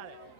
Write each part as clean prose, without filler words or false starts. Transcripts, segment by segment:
got it.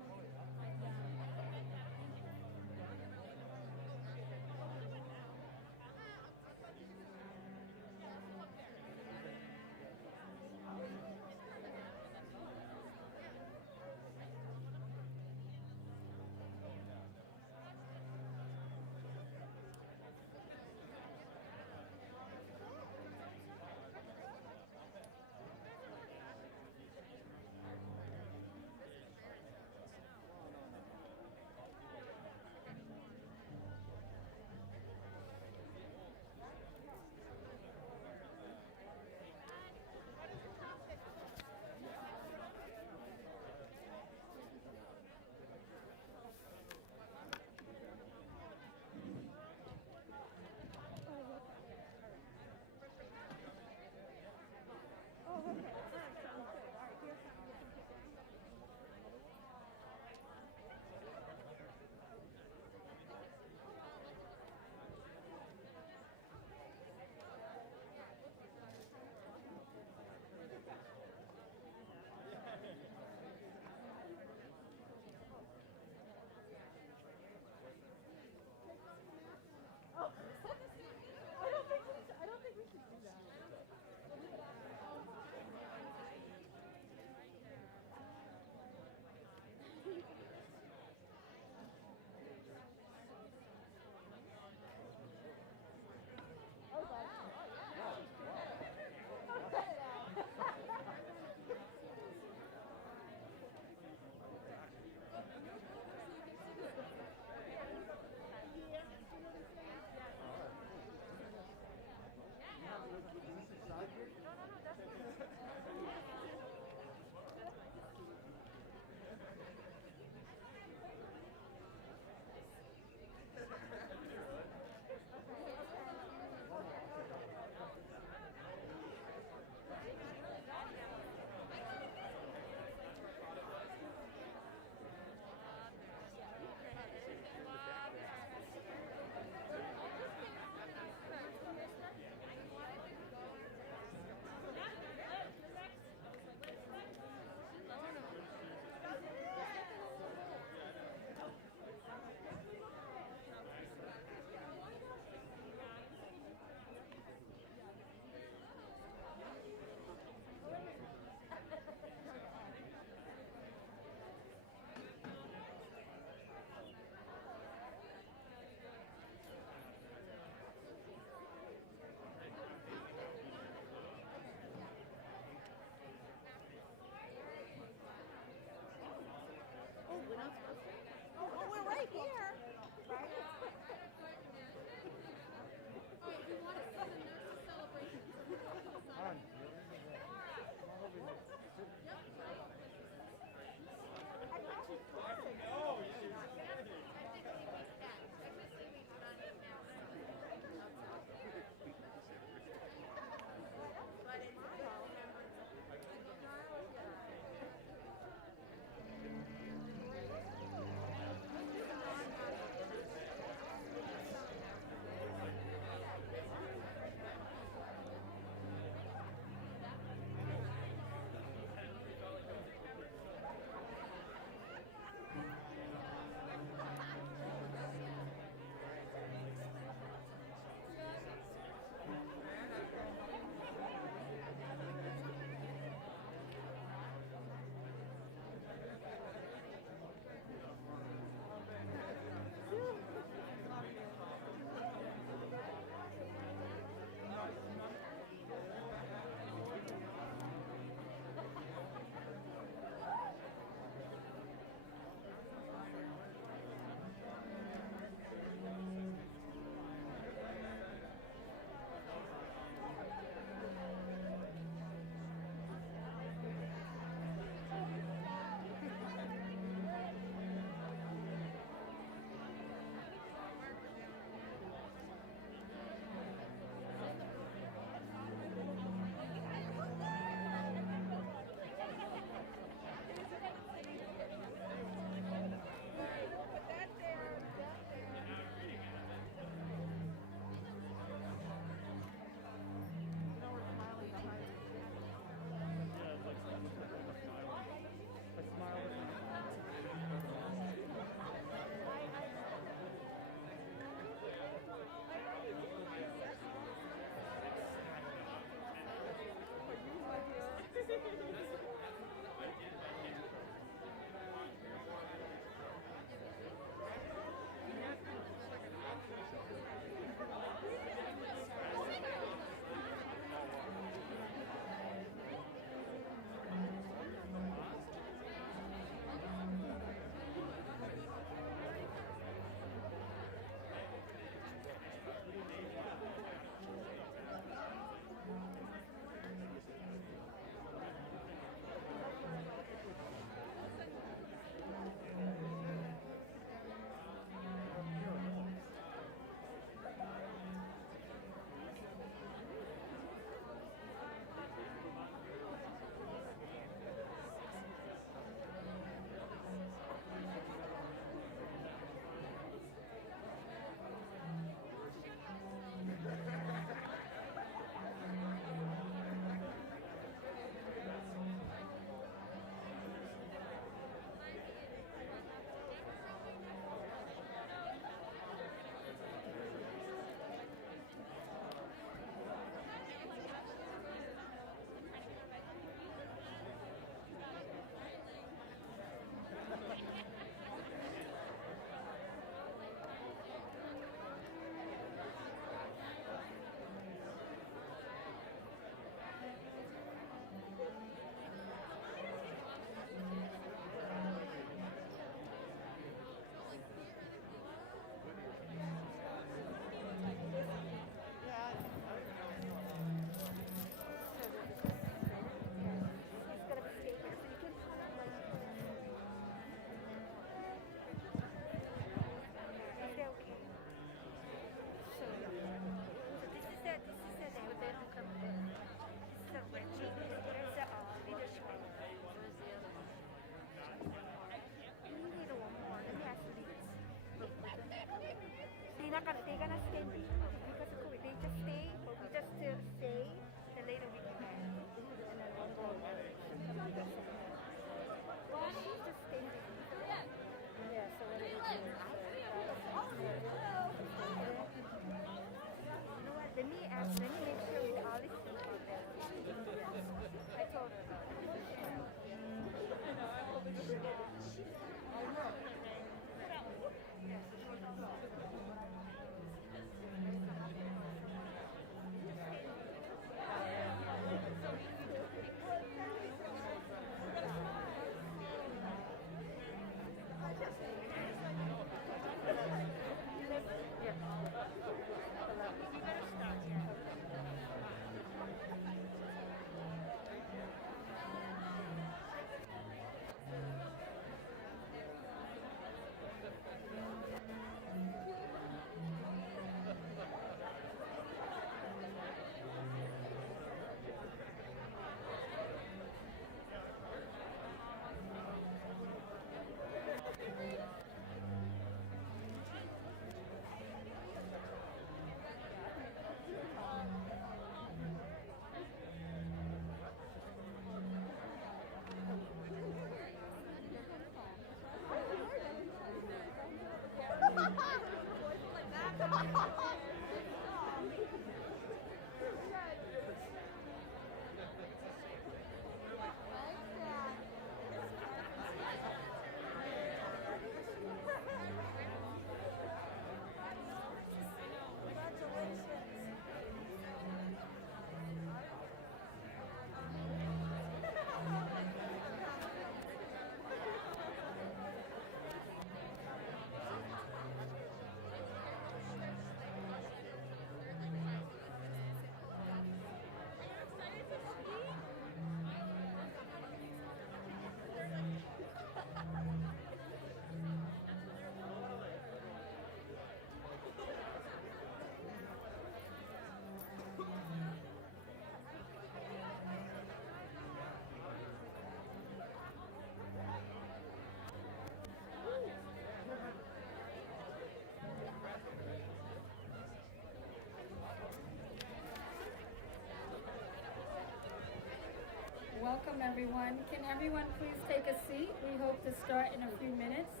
welcome everyone. Can everyone please take a seat? We hope to start in a few minutes.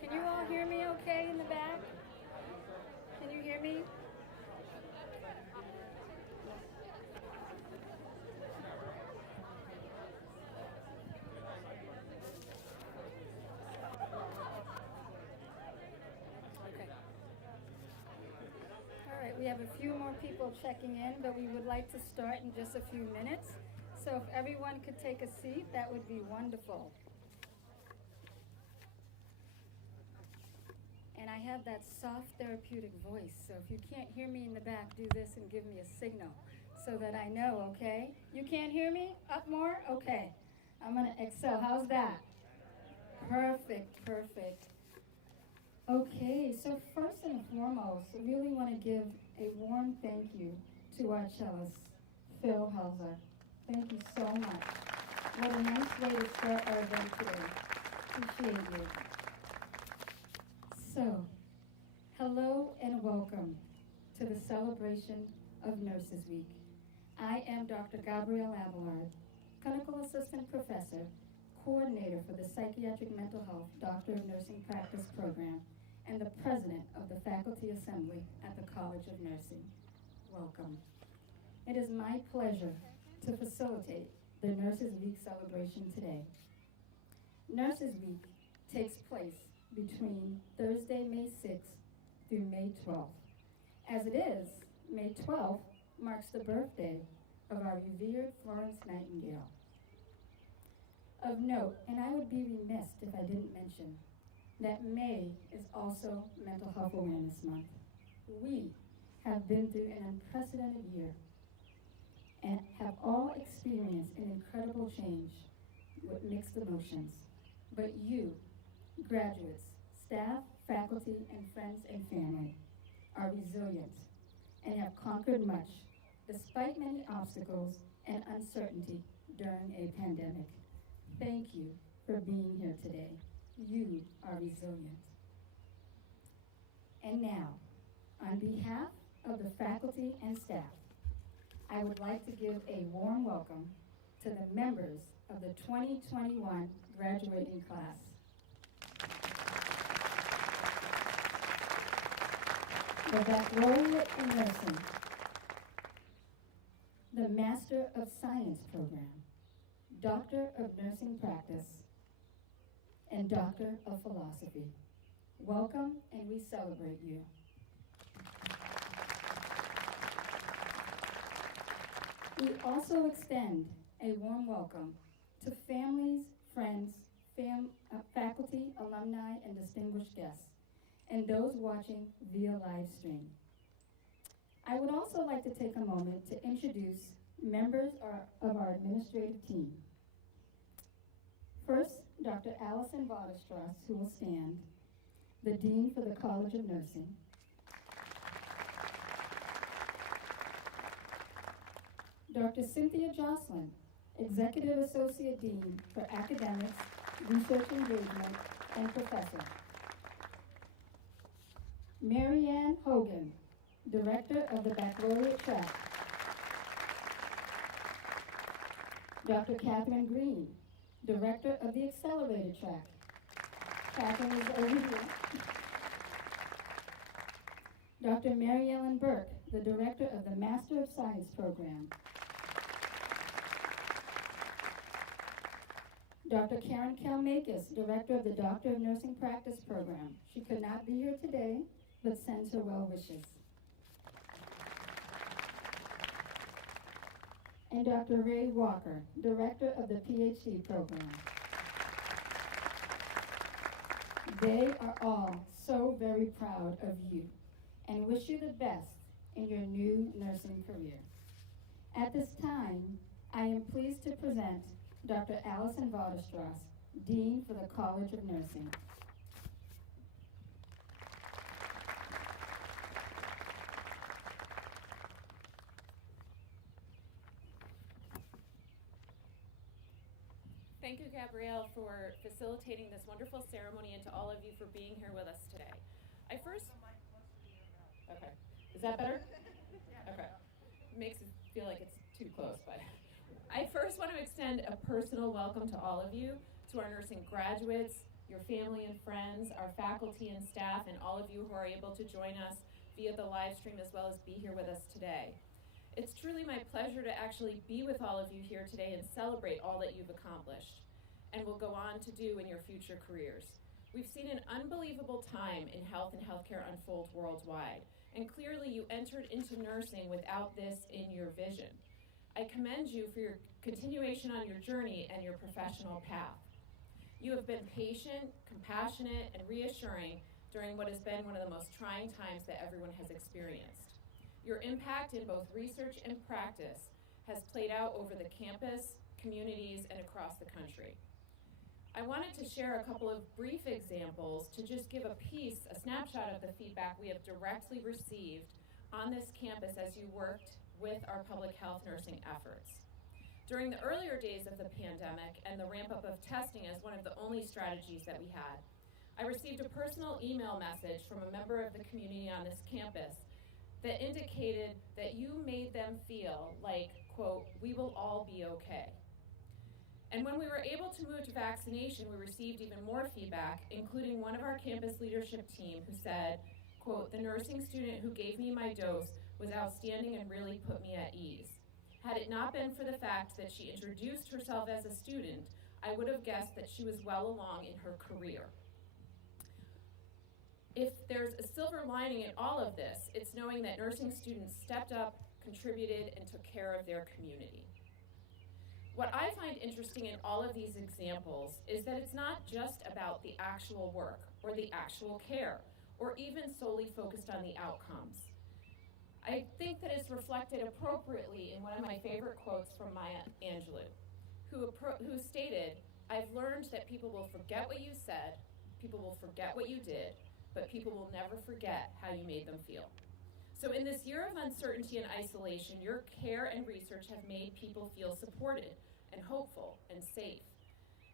Can you all hear me okay in the back? Can you hear me? Okay. All right, we have a few more people checking in, but we would like to start in just a few minutes. So if everyone could take a seat, that would be wonderful. And I have that soft therapeutic voice, so if you can't hear me in the back, do this and give me a signal so that I know, okay? You can't hear me? Up more? Okay. I'm gonna excel. How's that? Perfect, perfect. Okay, so first and foremost, I really want to give a warm thank you to our cellist, Phil Hauser. Thank you so much. What a nice way to start our event today. Appreciate you. So, hello and welcome to the celebration of Nurses Week. I am Dr. Gabrielle Abelard, Clinical Assistant Professor, Coordinator for the Psychiatric Mental Health Doctor of Nursing Practice Program, and the President of the Faculty Assembly at the College of Nursing. Welcome. It is my pleasure to facilitate the Nurses Week celebration today. Nurses Week takes place between Thursday, May 6th through May 12th. As it is, May 12th marks the birthday of our revered Florence Nightingale. Of note, and I would be remiss if I didn't mention, that May is also Mental Health Awareness Month. We have been through an unprecedented year and have all experienced an incredible change with mixed emotions. But you, graduates, staff, faculty, and friends and family, are resilient and have conquered much despite many obstacles and uncertainty during a pandemic. Thank you for being here today. You are resilient. And now, on behalf of the faculty and staff, I would like to give a warm welcome to the members of the 2021 graduating class. The Baccalaureate in Nursing, the Master of Science program, Doctor of Nursing Practice, and Doctor of Philosophy. Welcome, and we celebrate you. We also extend a warm welcome to families, friends, faculty, alumni, and distinguished guests, and those watching via live stream. I would also like to take a moment to introduce members of our administrative team. First, Dr. Allison Vaderstrass, who will stand, the Dean for the College of Nursing. Dr. Cynthia Jocelyn, Executive Associate Dean for Academics, Research Engagement, and Professor. Mary Ann Hogan, Director of the Baccalaureate Track. Dr. Catherine Green, Director of the Accelerated Track. Catherine is over here. Dr. Mary Ellen Burke, the Director of the Master of Science program. Dr. Karen Kalmakis, Director of the Doctor of Nursing Practice program. She could not be here today, but sends her well wishes. And Dr. Ray Walker, Director of the PhD program. They are all so very proud of you and wish you the best in your new nursing career. At this time, I am pleased to present Dr. Allison Vaderstrass, Dean for the College of Nursing. Thank you, Gabrielle, for facilitating this wonderful ceremony, and to all of you for being here with us today. Okay. Is that better? Okay. It makes it feel like it's too close, but I first want to extend a personal welcome to all of you, to our nursing graduates, your family and friends, our faculty and staff, and all of you who are able to join us via the live stream as well as be here with us today. It's truly my pleasure to actually be with all of you here today and celebrate all that you've accomplished and will go on to do in your future careers. We've seen an unbelievable time in health and healthcare unfold worldwide, and clearly you entered into nursing without this in your vision. I commend you for your continuation on your journey and your professional path. You have been patient, compassionate, and reassuring during what has been one of the most trying times that everyone has experienced. Your impact in both research and practice has played out over the campus, communities, and across the country. I wanted to share a couple of brief examples to just give a snapshot of the feedback we have directly received on this campus as you worked with our public health nursing efforts. During the earlier days of the pandemic and the ramp up of testing as one of the only strategies that we had, I received a personal email message from a member of the community on this campus that indicated that you made them feel like, quote, "we will all be okay." And when we were able to move to vaccination, we received even more feedback, including one of our campus leadership team who said, quote, "the nursing student who gave me my dose was outstanding and really put me at ease. Had it not been for the fact that she introduced herself as a student, I would have guessed that she was well along in her career." If there's a silver lining in all of this, it's knowing that nursing students stepped up, contributed, and took care of their community. What I find interesting in all of these examples is that it's not just about the actual work or the actual care, or even solely focused on the outcomes. I think that it's reflected appropriately in one of my favorite quotes from Maya Angelou, who stated, "I've learned that people will forget what you said, people will forget what you did, but people will never forget how you made them feel." So in this year of uncertainty and isolation, your care and research have made people feel supported and hopeful and safe.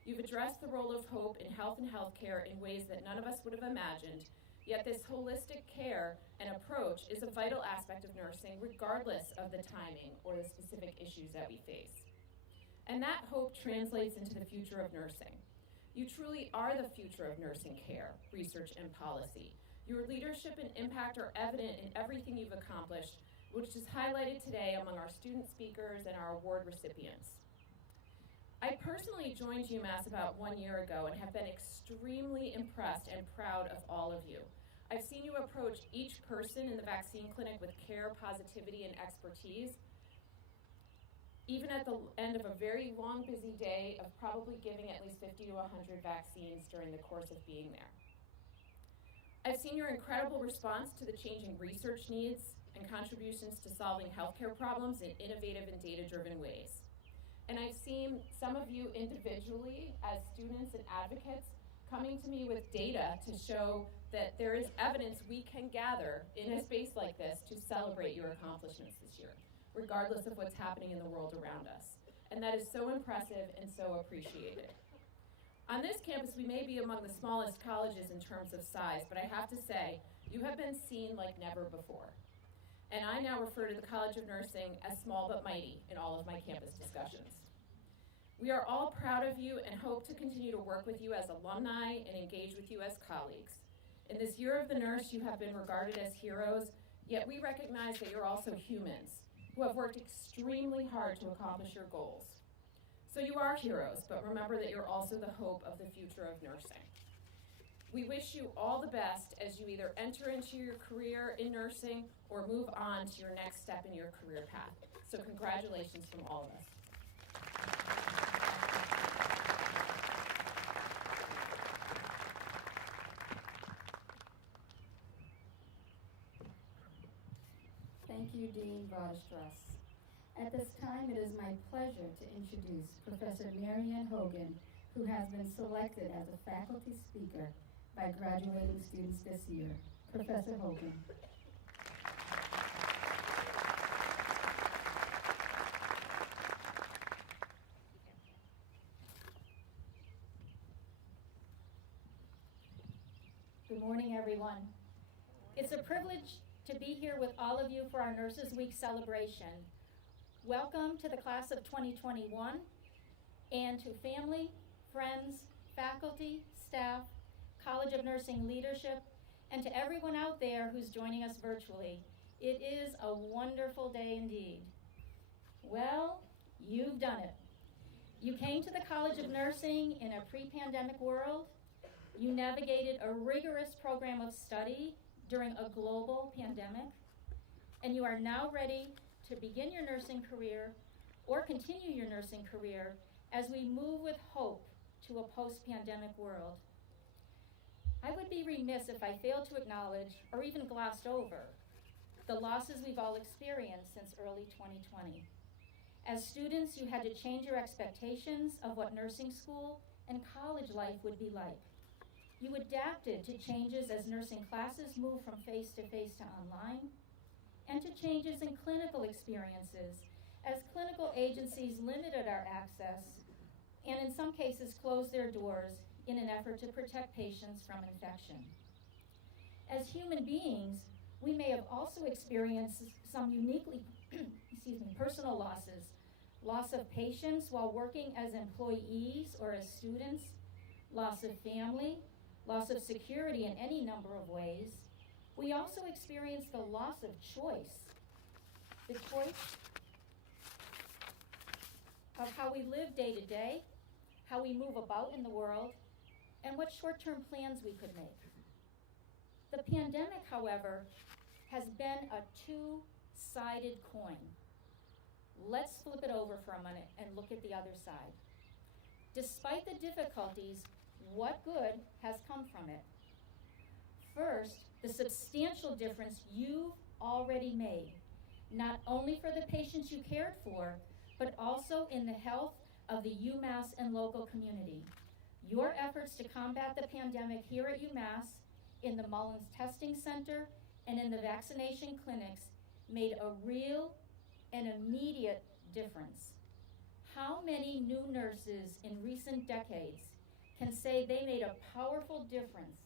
You've addressed the role of hope in health and healthcare in ways that none of us would have imagined, yet this holistic care and approach is a vital aspect of nursing regardless of the timing or the specific issues that we face. And that hope translates into the future of nursing. You truly are the future of nursing care, research, and policy. Your leadership and impact are evident in everything you've accomplished, which is highlighted today among our student speakers and our award recipients. I personally joined UMass about 1 year ago and have been extremely impressed and proud of all of you. I've seen you approach each person in the vaccine clinic with care, positivity, and expertise, even at the end of a very long, busy day of probably giving at least 50 to 100 vaccines during the course of being there. I've seen your incredible response to the changing research needs and contributions to solving healthcare problems in innovative and data-driven ways. And I've seen some of you individually as students and advocates coming to me with data to show that there is evidence we can gather in a space like this to celebrate your accomplishments this year, regardless of what's happening in the world around us. And that is so impressive and so appreciated. On this campus, we may be among the smallest colleges in terms of size, but I have to say, you have been seen like never before. And I now refer to the College of Nursing as small but mighty in all of my campus discussions. We are all proud of you and hope to continue to work with you as alumni and engage with you as colleagues. In this year of the nurse, you have been regarded as heroes, yet we recognize that you're also humans who have worked extremely hard to accomplish your goals. So you are heroes, but remember that you're also the hope of the future of nursing. We wish you all the best as you either enter into your career in nursing or move on to your next step in your career path. So congratulations from all of us. Thank you, Dean Vodstrass. At this time, it is my pleasure to introduce Professor Marianne Hogan, who has been selected as a faculty speaker by graduating students this year. Professor Hogan. Good morning, everyone. It's a privilege to be here with all of you for our Nurses Week celebration. Welcome to the class of 2021, and to family, friends, faculty, staff, College of Nursing leadership, and to everyone out there who's joining us virtually. It is a wonderful day indeed. Well, you've done it. You came to the College of Nursing in a pre-pandemic world. You navigated a rigorous program of study during a global pandemic, and you are now ready to begin your nursing career or continue your nursing career as we move with hope to a post-pandemic world. I would be remiss if I failed to acknowledge or even glossed over the losses we've all experienced since early 2020. As students, you had to change your expectations of what nursing school and college life would be like. You adapted to changes as nursing classes moved from face-to-face to online, and to changes in clinical experiences as clinical agencies limited our access and in some cases closed their doors in an effort to protect patients from infection. As human beings, we may have also experienced some uniquely personal losses. Loss of patients while working as employees or as students, loss of family, loss of security in any number of ways. We also experience the loss of choice. The choice of how we live day to day, how we move about in the world, and what short-term plans we could make. The pandemic, however, has been a two-sided coin. Let's flip it over for a minute and look at the other side. Despite the difficulties, what good has come from it? First, the substantial difference you've already made, not only for the patients you cared for, but also in the health of the UMass and local community. Your efforts to combat the pandemic here at UMass, in the Mullins Testing Center, and in the vaccination clinics made a real and immediate difference. How many new nurses in recent decades can say they made a powerful difference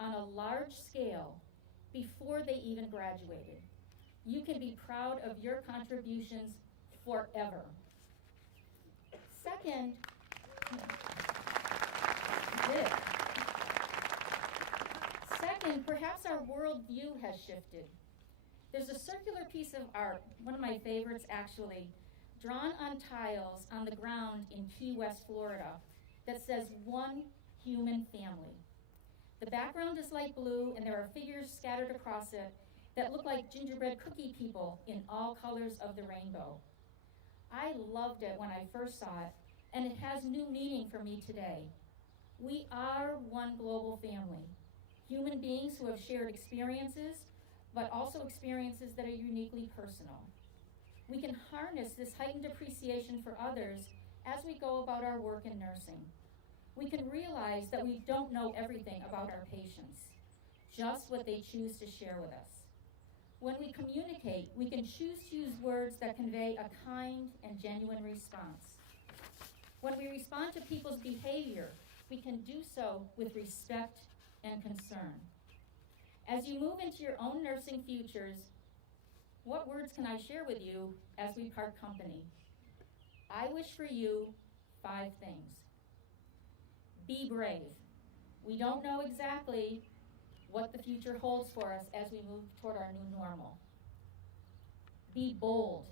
on a large scale before they even graduated? You can be proud of your contributions forever. Second, perhaps our worldview has shifted. There's a circular piece of art, one of my favorites actually, drawn on tiles on the ground in Key West, Florida, that says one human family. The background is light blue and there are figures scattered across it that look like gingerbread cookie people in all colors of the rainbow. I loved it when I first saw it, and it has new meaning for me today. We are one global family, human beings who have shared experiences, but also experiences that are uniquely personal. We can harness this heightened appreciation for others as we go about our work in nursing. We can realize that we don't know everything about our patients, just what they choose to share with us. When we communicate, we can choose to use words that convey a kind and genuine response. When we respond to people's behavior, we can do so with respect and concern. As you move into your own nursing futures, what words can I share with you as we part company? I wish for you 5 things. Be brave. We don't know exactly what the future holds for us as we move toward our new normal. Be bold.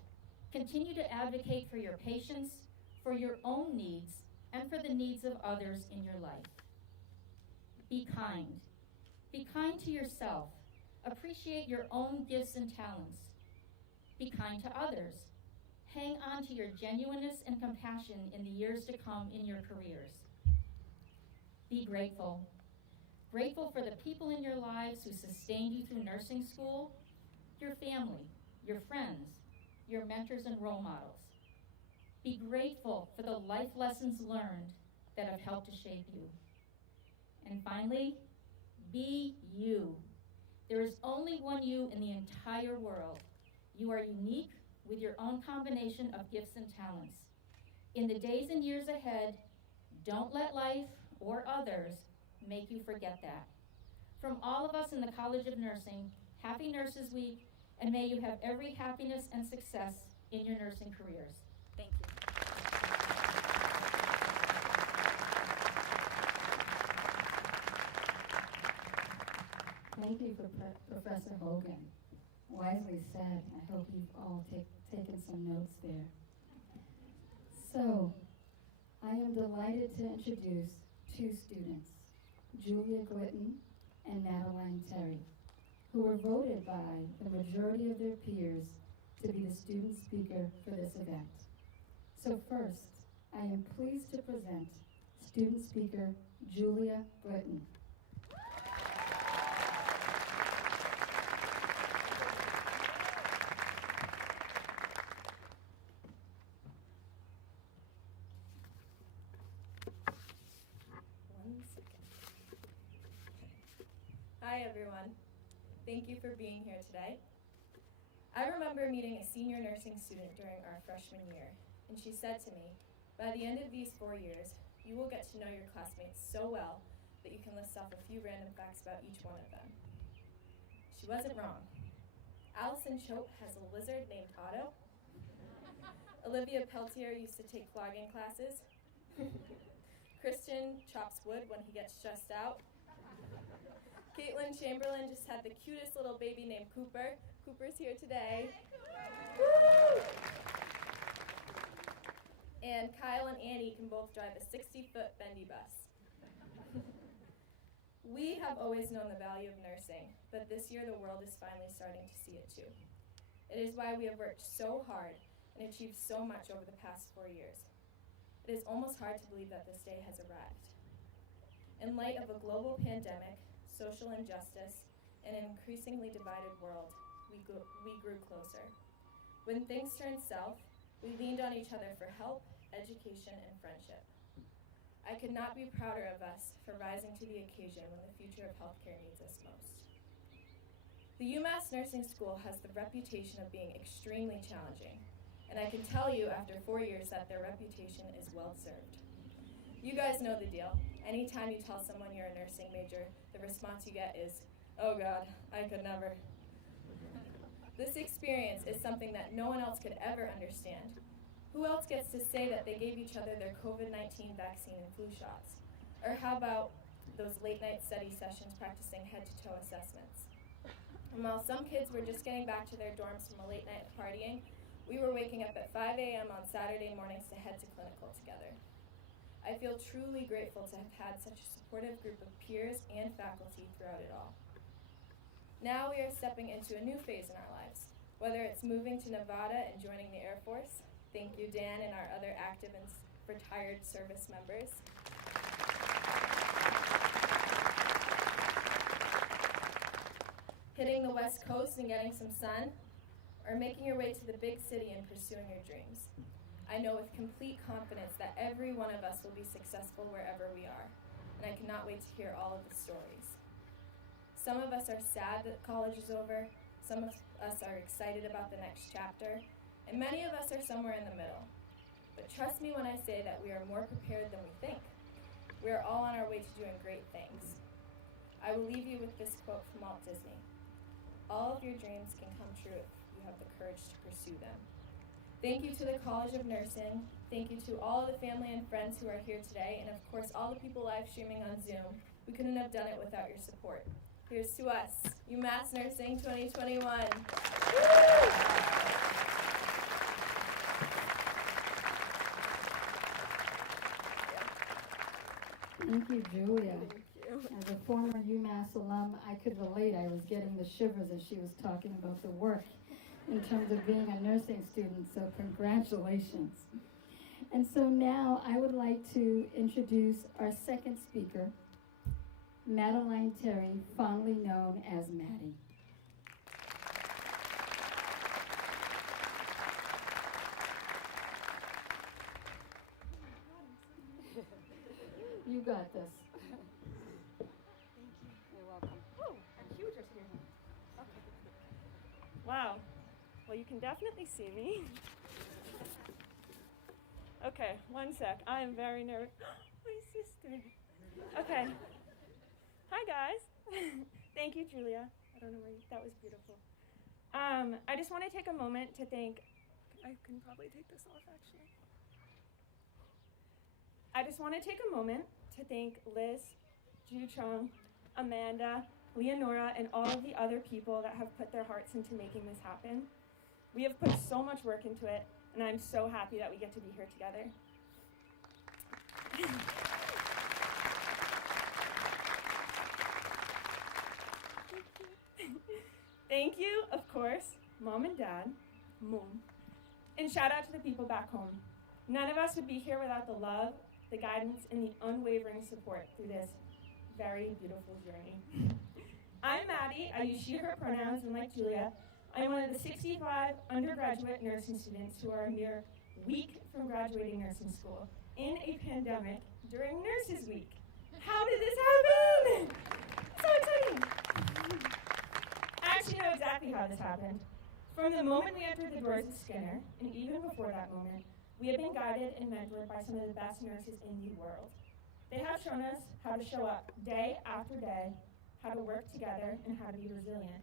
Continue to advocate for your patients, for your own needs, and for the needs of others in your life. Be kind. Be kind to yourself. Appreciate your own gifts and talents. Be kind to others. Hang on to your genuineness and compassion in the years to come in your careers. Be grateful. Grateful for the people in your lives who sustained you through nursing school, your family, your friends, your mentors and role models. Be grateful for the life lessons learned that have helped to shape you. And finally, be you. There is only one you in the entire world. You are unique with your own combination of gifts and talents. In the days and years ahead, don't let life or others make you forget that. From all of us in the College of Nursing, Happy Nurses Week, and may you have every happiness and success in your nursing careers. Thank you. Thank you for Professor Hogan. Wisely said. I hope you've all taken some notes there. So, I am delighted to introduce two students, Julia Glidden and Madeline Terry, who were voted by the majority of their peers to be the student speaker for this event. So first, I am pleased to present student speaker Julia Glidden. Hi everyone. Thank you for being here today. I remember meeting a senior nursing student during our freshman year, and she said to me, by the end of these 4 years, you will get to know your classmates so well that you can list off a few random facts about each one of them. She wasn't wrong. Allison Choate has a lizard named Otto. Olivia Peltier used to take flogging classes. Christian chops wood when he gets stressed out. Caitlin Chamberlain just had the cutest little baby named Cooper. Cooper's here today. Woo! And Kyle and Annie can both drive a 60-foot bendy bus. We have always known the value of nursing, but this year the world is finally starting to see it too. It is why we have worked so hard and achieved so much over the past 4 years. It is almost hard to believe that this day has arrived. In light of a global pandemic, social injustice, and an increasingly divided world, we grew closer. When things turned south, we leaned on each other for help, education, and friendship. I could not be prouder of us for rising to the occasion when the future of healthcare needs us most. The UMass Nursing School has the reputation of being extremely challenging, and I can tell you after 4 years that their reputation is well served. You guys know the deal. Anytime you tell someone you're a nursing major, the response you get is, oh God, I could never. This experience is something that no one else could ever understand. Who else gets to say that they gave each other their COVID-19 vaccine and flu shots? Or how about those late night study sessions practicing head-to-toe assessments? And while some kids were just getting back to their dorms from a late night of partying, we were waking up at 5 a.m. on Saturday mornings to head to clinical together. I feel truly grateful to have had such a supportive group of peers and faculty throughout it all. Now we are stepping into a new phase in our lives, whether it's moving to Nevada and joining the Air Force. Thank you, Dan, and our other active and retired service members. Hitting the West Coast and getting some sun, or making your way to the big city and pursuing your dreams. I know with complete confidence that every one of us will be successful wherever we are, and I cannot wait to hear all of the stories. Some of us are sad that college is over, some of us are excited about the next chapter, and many of us are somewhere in the middle. But trust me when I say that we are more prepared than we think. We are all on our way to doing great things. I will leave you with this quote from Walt Disney. All of your dreams can come true if you have the courage to pursue them. Thank you to the College of Nursing. Thank you to all of the family and friends who are here today, and of course all the people live streaming on Zoom. We couldn't have done it without your support. Here's to us, UMass Nursing 2021. Woo! Thank you, Julia. Thank you. As a former UMass alum, I could relate. I was getting the shivers as she was talking about the work in terms of being a nursing student, so congratulations. And so now I would like to introduce our second speaker, Madeline Terry, fondly known as Maddie. You got this. You're welcome. Oh, I'm huge here. Okay. Wow. Well, you can definitely see me. Okay, one sec. I am very nervous. My sister. Okay. Hi, guys. Thank you, Julia. I don't know where that was beautiful. I just want to take a moment to thank I can probably take this off, actually. I just want to take a moment to thank Liz, Ju Chung, Amanda, Leonora, and all of the other people that have put their hearts into making this happen. We have put so much work into it, and I'm so happy that we get to be here together. Thank you, of course, Mom and Dad, Mom, and shout out to the people back home. None of us would be here without the love, the guidance, and the unwavering support through this very beautiful journey. I'm Maddie. I use she, her pronouns, and like Julia, I'm one of the 65 undergraduate nursing students who are a mere week from graduating nursing school in a pandemic during Nurses Week. How did this happen? So exciting. I actually know exactly how this happened. From the moment we entered the doors of Skinner, and even before that moment, we have been guided and mentored by some of the best nurses in the world. They have shown us how to show up day after day, how to work together, and how to be resilient.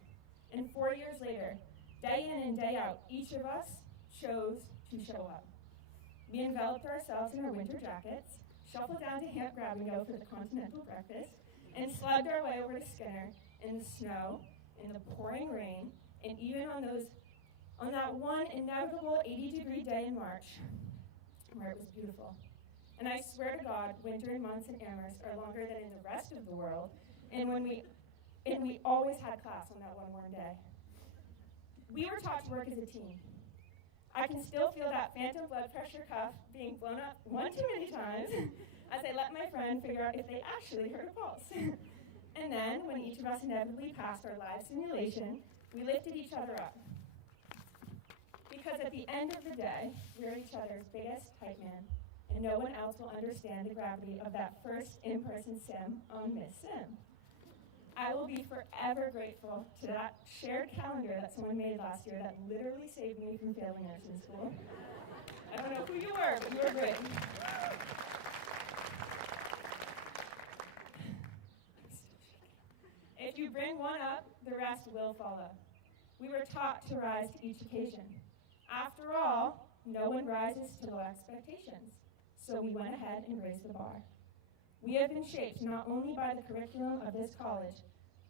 And 4 years later, day in and day out, each of us chose to show up. We enveloped ourselves in our winter jackets, shuffled down to Camp Grab and Go for the continental breakfast, and slugged our way over to Skinner in the snow, in the pouring rain, and even on that one inevitable 80-degree day in March, where it was beautiful. And I swear to God, winter months in Amherst are longer than in the rest of the world, and we always had class on that one warm day. We were taught to work as a team. I can still feel that phantom blood pressure cuff being blown up one too many times as I let my friend figure out if they actually heard a pulse. And then, when each of us inevitably passed our live simulation, we lifted each other up. Because at the end of the day, we're each other's biggest hype man, and no one else will understand the gravity of that first in-person sim on Miss Sim. I will be forever grateful to that shared calendar that someone made last year that literally saved me from failing nursing school. I don't know who you were, but you were great. If you bring one up, the rest will follow. We were taught to rise to each occasion. After all, no one rises to low expectations, so we went ahead and raised the bar. We have been shaped not only by the curriculum of this college,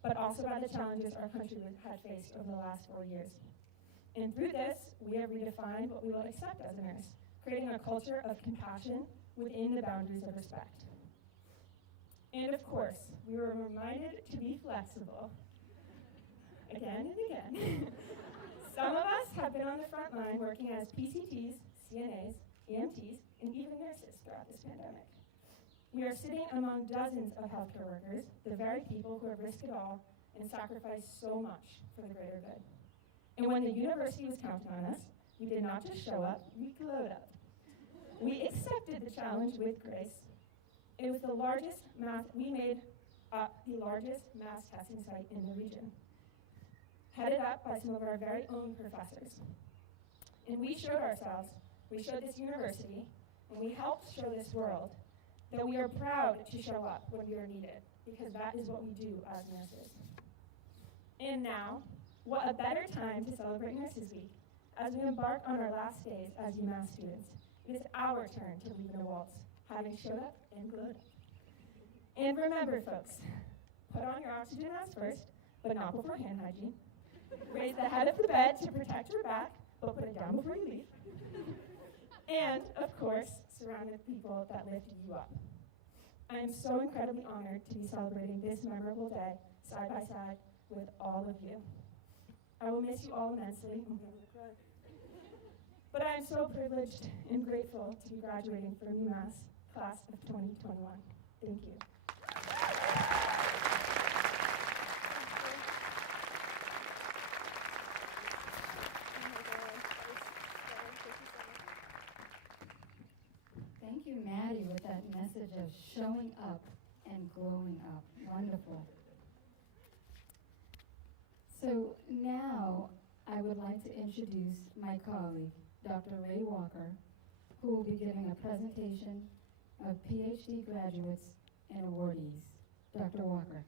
but also by the challenges our country had faced over the last 4 years. And through this, we have redefined what we will accept as a nurse, creating a culture of compassion within the boundaries of respect. And of course, we were reminded to be flexible. Again and again. Some of us have been on the front line working as PCTs, CNAs, EMTs, and even nurses throughout this pandemic. We are sitting among dozens of healthcare workers, the very people who have risked it all and sacrificed so much for the greater good. And when the university was counting on us, we did not just show up, we glowed up. We accepted the challenge with grace. It was we made up the largest mass testing site in the region, headed up by some of our very own professors. And we showed this university, and we helped show this world that we are proud to show up when we are needed, because that is what we do as nurses. And now, what a better time to celebrate Nurses Week as we embark on our last days as UMass students. It is our turn to leave in a waltz, having showed up and glowed up. And remember, folks, put on your oxygen mask first, but not before hand hygiene. Raise the head of the bed to protect your back, but put it down before you leave. And, of course, surround the people that lifted you up. I am so incredibly honored to be celebrating this memorable day side by side with all of you. I will miss you all immensely. But I am so privileged and grateful to be graduating from UMass class of 2021. Thank you. Thank you, Maddie, with that message of showing up and glowing up. Wonderful. So now I would like to introduce my colleague, Dr. Ray Walker, who will be giving a presentation of PhD graduates and awardees. Dr. Walker.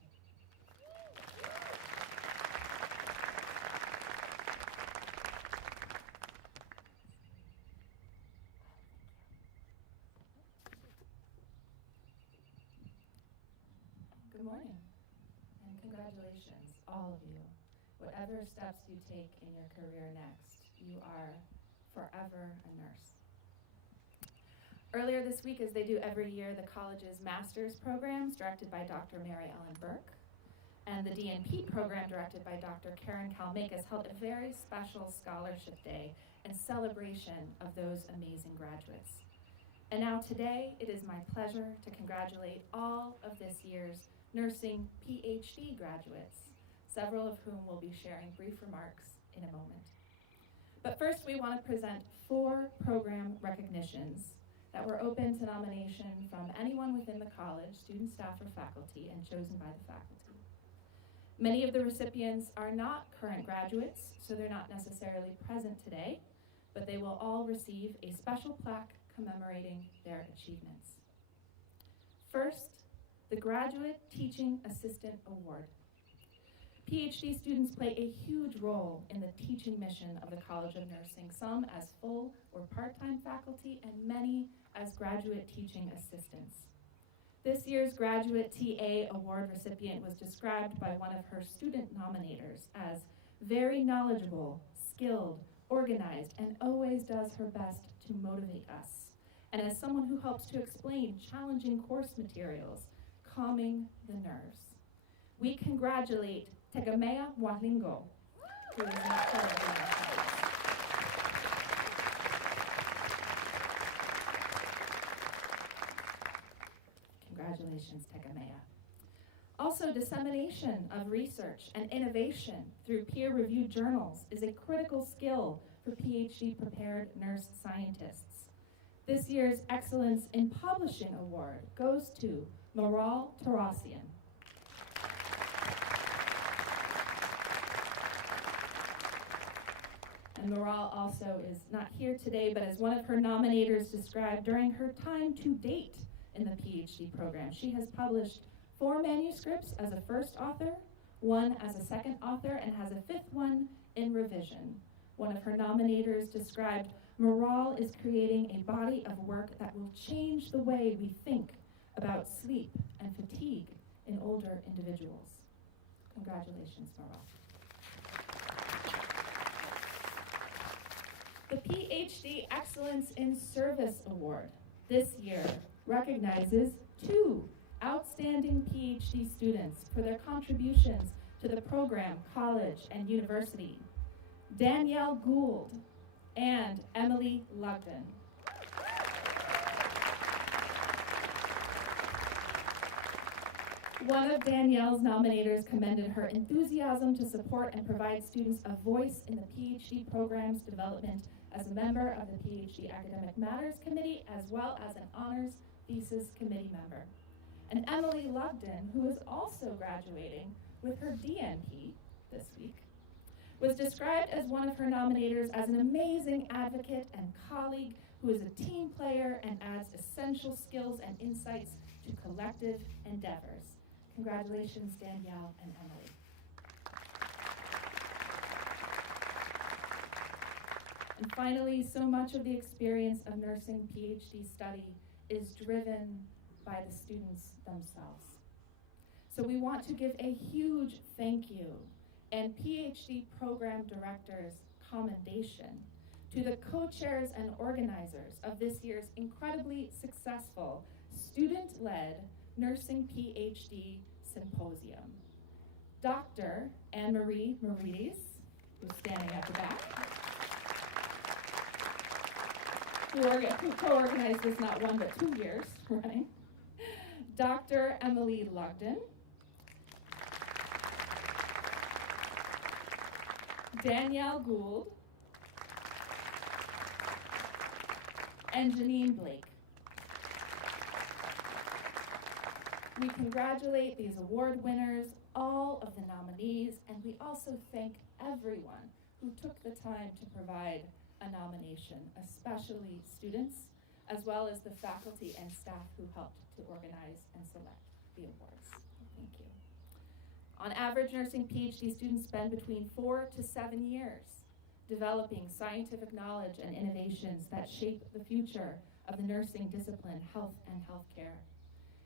morning, and congratulations, all of you. Whatever steps you take in your career next, you are forever a nurse. Earlier this week, as they do every year, the college's master's programs, directed by Dr. Mary Ellen Burke, and the DNP program, directed by Dr. Karen Kalmakis, held a very special scholarship day and celebration of those amazing graduates. And now today, it is my pleasure to congratulate all of this year's nursing PhD graduates, several of whom will be sharing brief remarks in a moment. But first, we want to present 4 program recognitions that were open to nomination from anyone within the college, student, staff, or faculty, and chosen by the faculty. Many of the recipients are not current graduates, so they're not necessarily present today, but they will all receive a special plaque commemorating their achievements. First, the Graduate Teaching Assistant Award. PhD students play a huge role in the teaching mission of the College of Nursing, some as full or part-time faculty, and many as graduate teaching assistants. This year's Graduate TA Award recipient was described by one of her student nominators as very knowledgeable, skilled, organized, and always does her best to motivate us, and as someone who helps to explain challenging course materials, calming the nerves. We congratulate Tegamea Mwalingo, who is an incredible nurse. Congratulations, Tegamea. Also, dissemination of research and innovation through peer-reviewed journals is a critical skill for PhD-prepared nurse scientists. This year's Excellence in Publishing Award goes to Maral Tarassian. And Maral also is not here today, but as one of her nominators described during her time to date in the PhD program, she has published 4 manuscripts as a first author, 1 as a second author, and has a 5th one in revision. One of her nominators described, Maral is creating a body of work that will change the way we think about sleep and fatigue in older individuals. Congratulations, Maral. The PhD Excellence in Service Award this year recognizes 2 outstanding PhD students for their contributions to the program, college, and university, Danielle Gould and Emily Lugden. One of Danielle's nominators commended her enthusiasm to support and provide students a voice in the PhD program's development as a member of the PhD Academic Matters Committee, as well as an honors thesis committee member. And Emily Lugden, who is also graduating with her DNP this week, was described as one of her nominators as an amazing advocate and colleague who is a team player and adds essential skills and insights to collective endeavors. Congratulations, Danielle and Emily. And finally, so much of the experience of nursing PhD study is driven by the students themselves. So we want to give a huge thank you and PhD program directors commendation to the co-chairs and organizers of this year's incredibly successful student-led Nursing PhD Symposium. Dr. Anne-Marie Morides, who's standing at the back, who co-organized this not 1 but 2 years running. Dr. Emily Lugden, Danielle Gould, and Janine Blake. We congratulate these award winners, all of the nominees, and we also thank everyone who took the time to provide a nomination, especially students, as well as the faculty and staff who helped to organize and select the awards. Thank you. On average, nursing PhD students spend between 4 to 7 years developing scientific knowledge and innovations that shape the future of the nursing discipline, health and healthcare.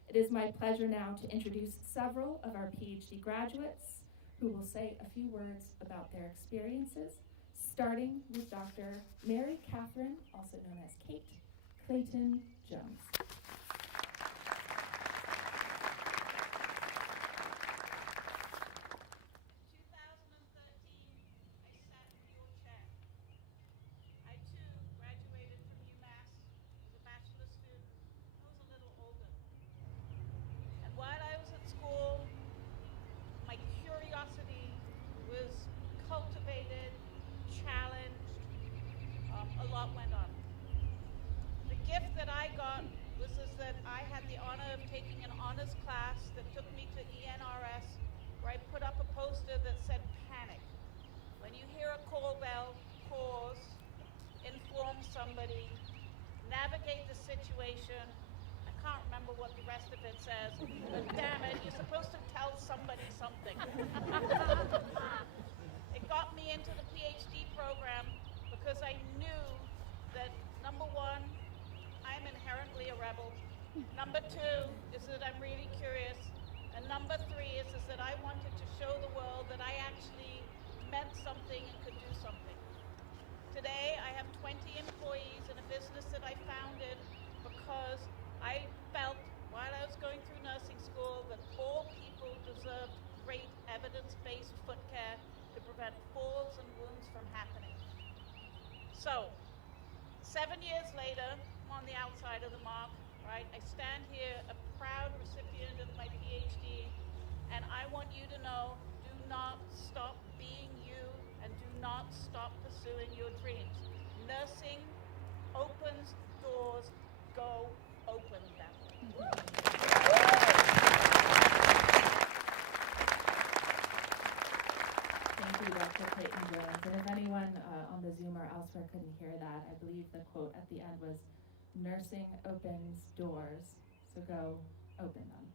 It is my pleasure now to introduce several of our PhD graduates who will say a few words about their experiences, starting with Dr. Mary Catherine, also known as Kate, Clayton Jones. That said panic. When you hear a call bell, pause, inform somebody, navigate the situation. I can't remember what the rest of it says, but damn it, you're supposed to tell somebody something. It got me into the PhD program because I knew that, number one, I'm inherently a rebel. Number two is that I'm really curious. And number three is that I wanted to show the world that I actually meant something and could do something. Today, I have 20 employees in a business that I founded because I felt while I was going through nursing school that all people deserved great evidence-based foot care to prevent falls and wounds from happening. So, 7 years later, I'm on the outside of the mark, right? I stand here, a proud recipient of my PhD, and I want you to know, do not stop being you and do not stop pursuing your dreams. Nursing opens doors, go open them. Thank you, Dr. Clayton Jones. And if anyone on the Zoom or elsewhere couldn't hear that, I believe the quote at the end was, "Nursing opens doors, so go open them."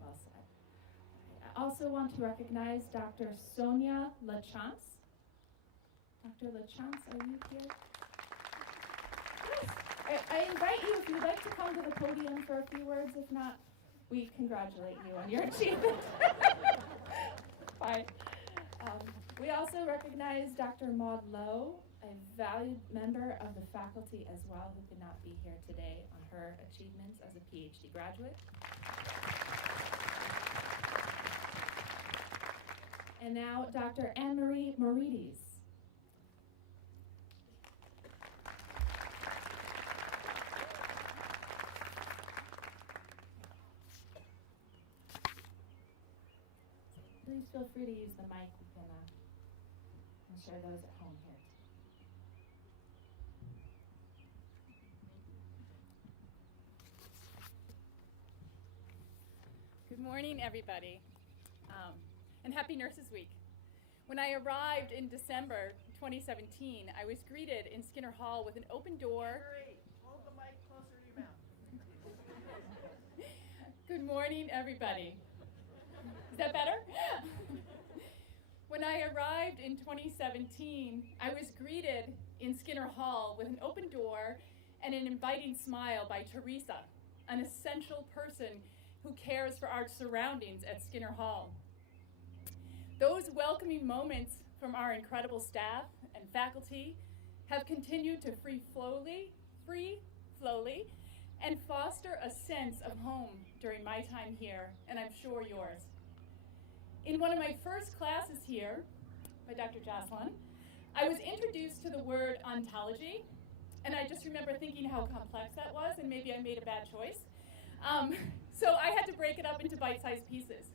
Well said. I also want to recognize Dr. Sonia LaChance. Dr. LaChance, are you here? Yes. I invite you, if you'd like to come to the podium for a few words. If not, we congratulate you on your achievement. Bye. We also recognize Dr. Maud Lowe, a valued member of the faculty as well, who could not be here today, on her achievements as a PhD graduate. And now, Dr. Anne-Marie Morides. Please feel free to use the mic. We can I'm sure those at home hear it. Good morning, everybody, and happy Nurses Week. When I arrived in December 2017, I was greeted in Skinner Hall with an open door. Hold the mic closer to your mouth. Good morning, everybody. Is that better? When I arrived in 2017, I was greeted in Skinner Hall with an open door and an inviting smile by Teresa, an essential person who cares for our surroundings at Skinner Hall. Those welcoming moments from our incredible staff and faculty have continued to free flowly, and foster a sense of home during my time here, and I'm sure yours. In one of my first classes here, by Dr. Jocelyn, I was introduced to the word ontology, and I just remember thinking how complex that was, and maybe I made a bad choice. So I had to break it up into bite-sized pieces.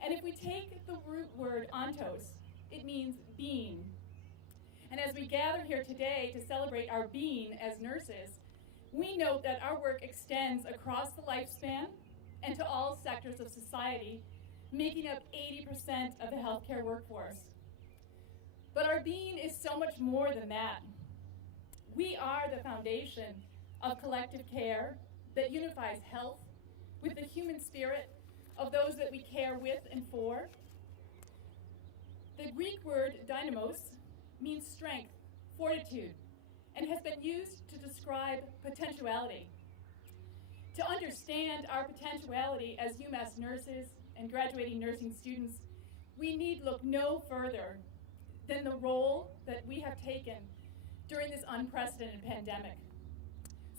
And if we take the root word ontos, it means being. And as we gather here today to celebrate our being as nurses, we note that our work extends across the lifespan and to all sectors of society, making up 80% of the healthcare workforce. But our being is so much more than that. We are the foundation of collective care that unifies health with the human spirit of those that we care with and for. The Greek word dynamos means strength, fortitude, and has been used to describe potentiality. To understand our potentiality as UMass nurses and graduating nursing students, we need look no further than the role that we have taken during this unprecedented pandemic.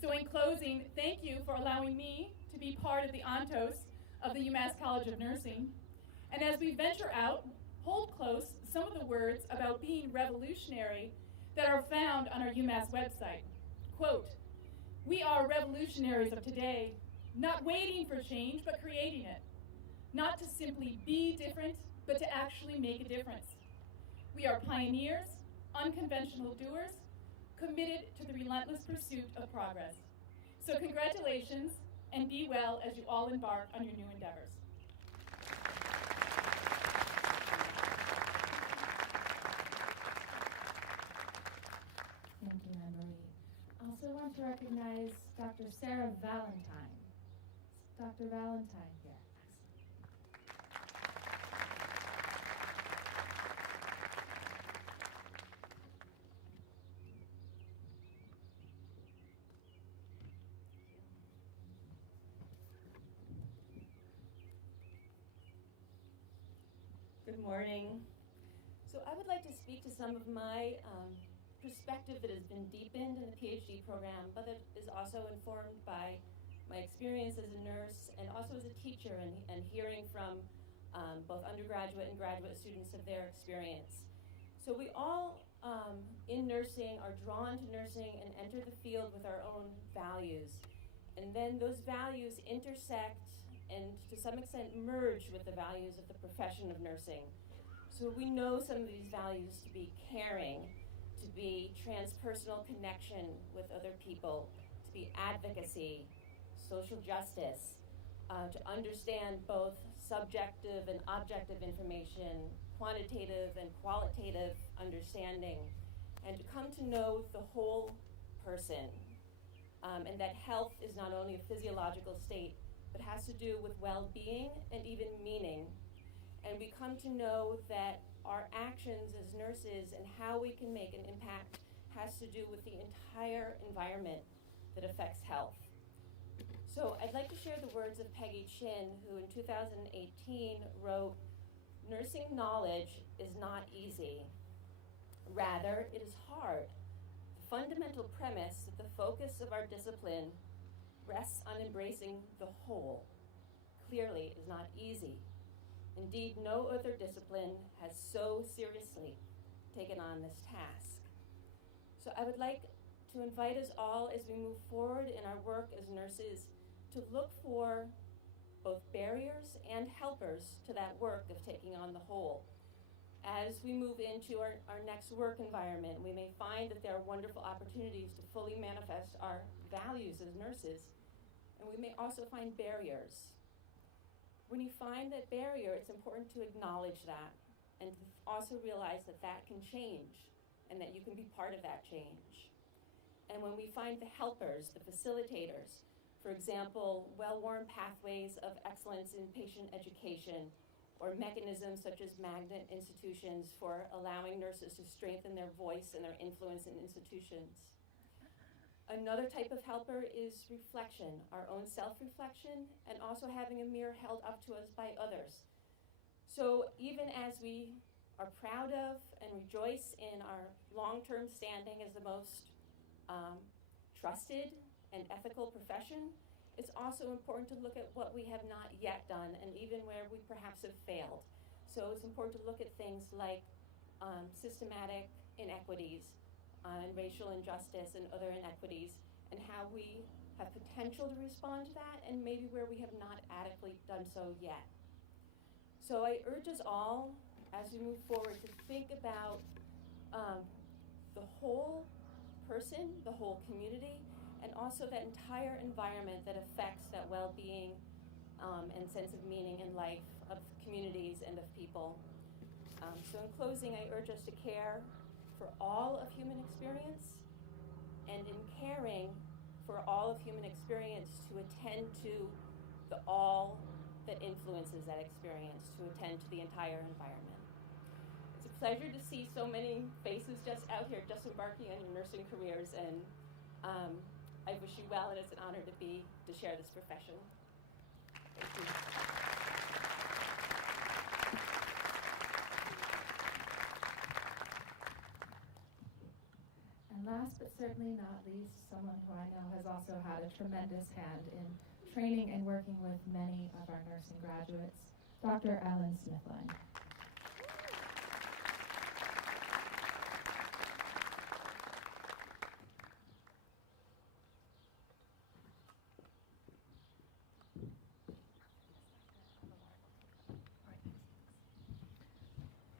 So in closing, thank you for allowing me to be part of the ontos of the UMass College of Nursing. And as we venture out, hold close some of the words about being revolutionary that are found on our UMass website. Quote, "We are revolutionaries of today, not waiting for change, but creating it. Not to simply be different, but to actually make a difference. We are pioneers, unconventional doers, committed to the relentless pursuit of progress." So congratulations, and be well as you all embark on your new endeavors. Thank you, Anne-Marie. I also want to recognize Dr. Sarah Valentine. Is Dr. Valentine here? Good morning. So I would like to speak to some of my perspective that has been deepened in the PhD program, but that is also informed by my experience as a nurse and also as a teacher and hearing from both undergraduate and graduate students of their experience. So we all in nursing are drawn to nursing and enter the field with our own values. And then those values intersect and to some extent merge with the values of the profession of nursing. So we know some of these values to be caring, to be transpersonal connection with other people, to be advocacy, social justice, to understand both subjective and objective information, quantitative and qualitative understanding, and to come to know the whole person, and that health is not only a physiological state, but has to do with well-being and even meaning. And we come to know that our actions as nurses and how we can make an impact has to do with the entire environment that affects health. So I'd like to share the words of Peggy Chin, who in 2018 wrote, "Nursing knowledge is not easy. Rather, it is hard. The fundamental premise that the focus of our discipline rests on embracing the whole. Clearly is not easy. Indeed, no other discipline has so seriously taken on this task." So I would like to invite us all as we move forward in our work as nurses to look for both barriers and helpers to that work of taking on the whole. As we move into our next work environment, we may find that there are wonderful opportunities to fully manifest our values as nurses, and we may also find barriers. When you find that barrier, it's important to acknowledge that and to also realize that that can change and that you can be part of that change. And when we find the helpers, the facilitators, for example, well-worn pathways of excellence in patient education, or mechanisms such as magnet institutions for allowing nurses to strengthen their voice and their influence in institutions. Another type of helper is reflection, our own self-reflection, and also having a mirror held up to us by others. So even as we are proud of and rejoice in our long-term standing as the most trusted and ethical profession, it's also important to look at what we have not yet done and even where we perhaps have failed. So it's important to look at things like systematic inequities and racial injustice and other inequities, and how we have potential to respond to that, and maybe where we have not adequately done so yet. So I urge us all, as we move forward, to think about the whole person, the whole community, and also that entire environment that affects that well-being and sense of meaning in life of communities and of people. So in closing, I urge us to care for all of human experience, and in caring for all of human experience, to attend to the all that influences that experience, to attend to the entire environment. It's a pleasure to see so many faces just out here, just embarking on your nursing careers, and I wish you well, and it's an honor to share this profession. Thank you. And last but certainly not least, someone who I know has also had a tremendous hand in training and working with many of our nursing graduates, Dr. Ellen Smithline.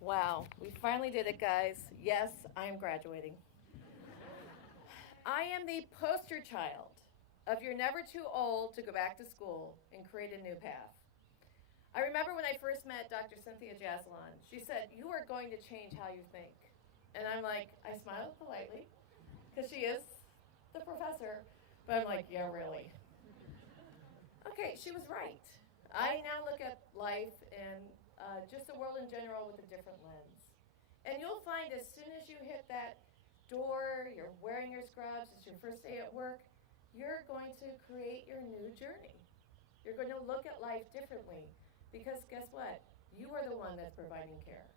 Wow, we finally did it, guys. Yes, I am graduating. I am the poster child of you're never too old to go back to school and create a new path. I remember when I first met Dr. Cynthia Jaslon, she said, "You are going to change how you think." And I'm like, I smiled politely, because she is the professor, but I'm like, yeah, really. Okay, she was right. I now look at life and just the world in general with a different lens. And you'll find as soon as you hit that door, you're wearing your scrubs, it's your first day at work, you're going to create your new journey. You're going to look at life differently because guess what? You are the one that's providing care.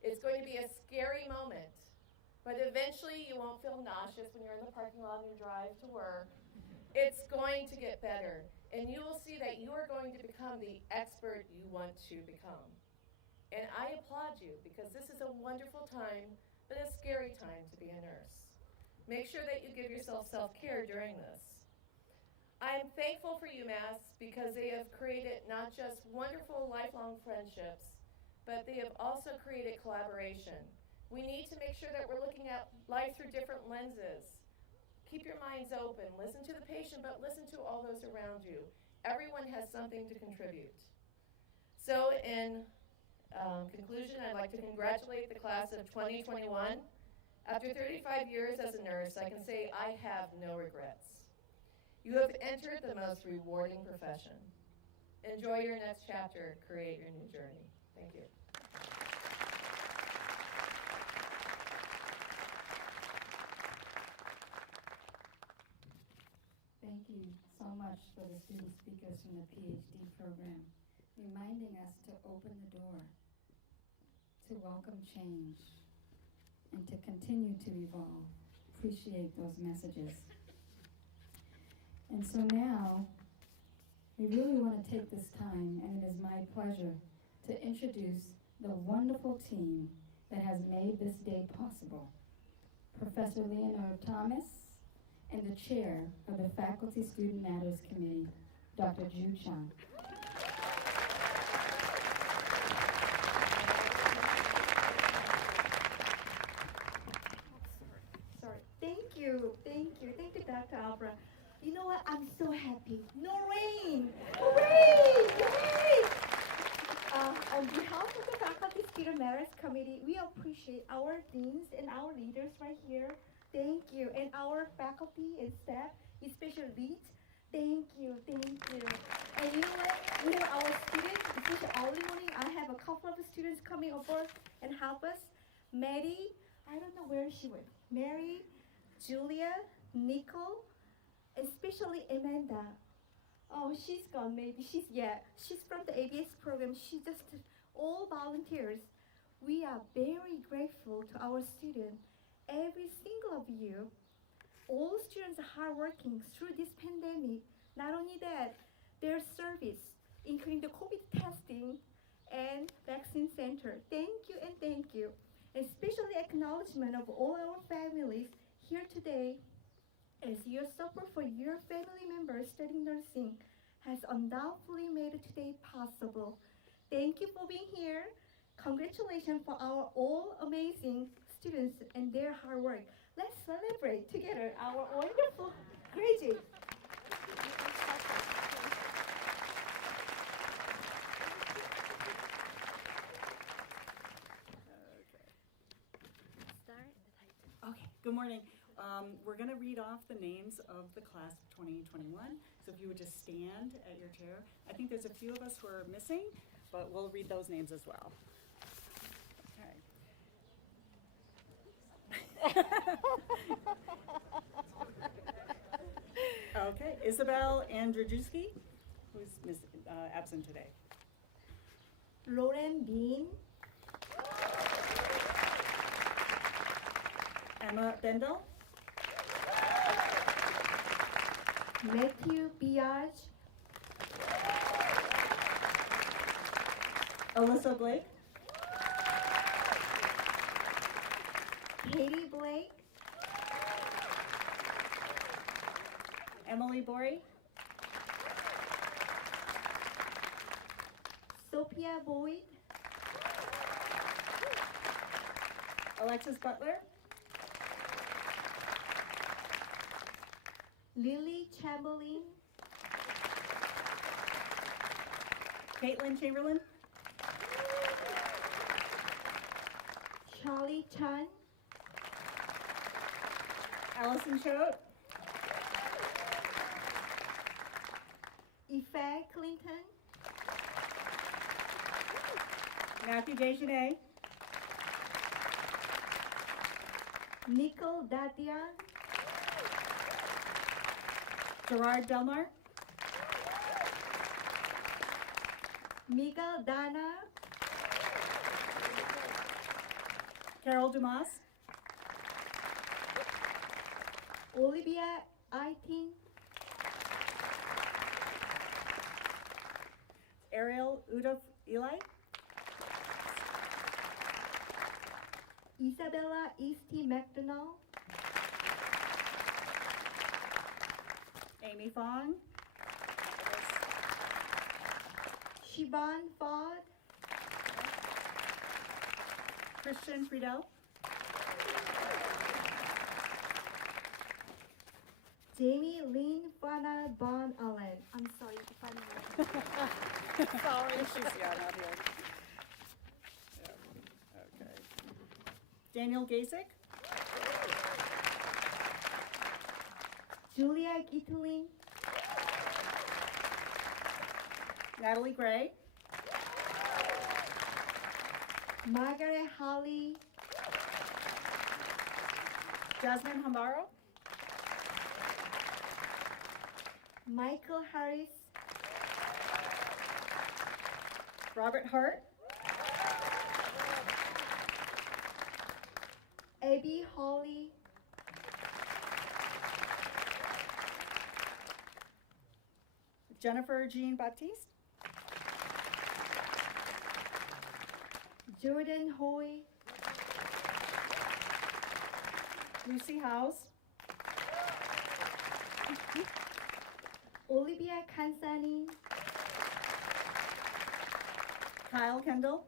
It's going to be a scary moment, but eventually you won't feel nauseous when you're in the parking lot and you drive to work. It's going to get better, and you will see that you are going to become the expert you want to become. And I applaud you because this is a wonderful time, but a scary time to be a nurse. Make sure that you give yourself self-care during this. I'm thankful for UMass because they have created not just wonderful lifelong friendships, but they have also created collaboration. We need to make sure that we're looking at life through different lenses. Keep your minds open, listen to the patient, but listen to all those around you. Everyone has something to contribute. So in conclusion, I'd like to congratulate the class of 2021. After 35 years as a nurse, I can say I have no regrets. You have entered the most rewarding profession. Enjoy your next chapter, create your new journey. Thank you. Thank you so much for the student speakers from the PhD program, reminding us to open the door, to welcome change, and to continue to evolve. Appreciate those messages. And so now, we really want to take this time, and it is my pleasure to introduce the wonderful team that has made this day possible. Professor Leonard Thomas, and the chair of the Faculty Student Matters Committee, Dr. Ju Chang. Sorry. Thank you, Dr. Abra. You know what? I'm so happy. No rain! Hooray! Yay! On behalf of the Faculty Student Matters Committee, we appreciate our deans and our leaders right here. Thank you. And our faculty and staff, especially leads, thank you. And you know what? We have our students, especially early morning. I have a couple of students coming aboard and help us. Maddie, I don't know where she went. Mary, Julia, Nicole, especially Amanda. Oh, she's gone maybe. She's from the ABS program. She just all volunteers. We are very grateful to our students. Every single of you, all students are hardworking through this pandemic. Not only that, their service, including the COVID testing and vaccine center. Thank you and thank you. And especially acknowledgement of all our families here today, as your support for your family members studying nursing has undoubtedly made today possible. Thank you for being here. Congratulations for our all amazing students and their hard work. Let's celebrate together our wonderful graduates. Okay, good morning. We're going to read off the names of the class of 2021. So if you would just stand at your chair. I think there's a few of us who are missing, but we'll read those names as well. Okay, Isabel Andrzejewski, who's absent today. Lauren Bean, Emma Bendel, Matthew Biage, Alyssa Blake, Katie Blake, Emily Borey, Sophia Boyd, Alexis Butler, Lily Chamberlain, Caitlin Chamberlain, Charlie Chan, Allison Choate, Ife Clinton, Matthew Desjardins, Nicole Dadia, Gerard Belmar, Miguel Dana, Carol Dumas, Olivia Aitin, Ariel Udov Eli, Isabella Easty McDonald, Amy Fong, Siobhan Ford, Christian Friedel, Jamie Lynn Vanna Bon Allen. I'm sorry if I'm not. sorry, she's not here. Yeah, okay. Daniel Gasick, Julia Gittling, Natalie Gray, Margaret Holly, Jasmine Hambaro, Michael Harris, Robert Hart, Abby Holly, Jennifer Jean Baptiste, Jordan Hoy, Lucy House, Olivia Kansani, Kyle Kendall,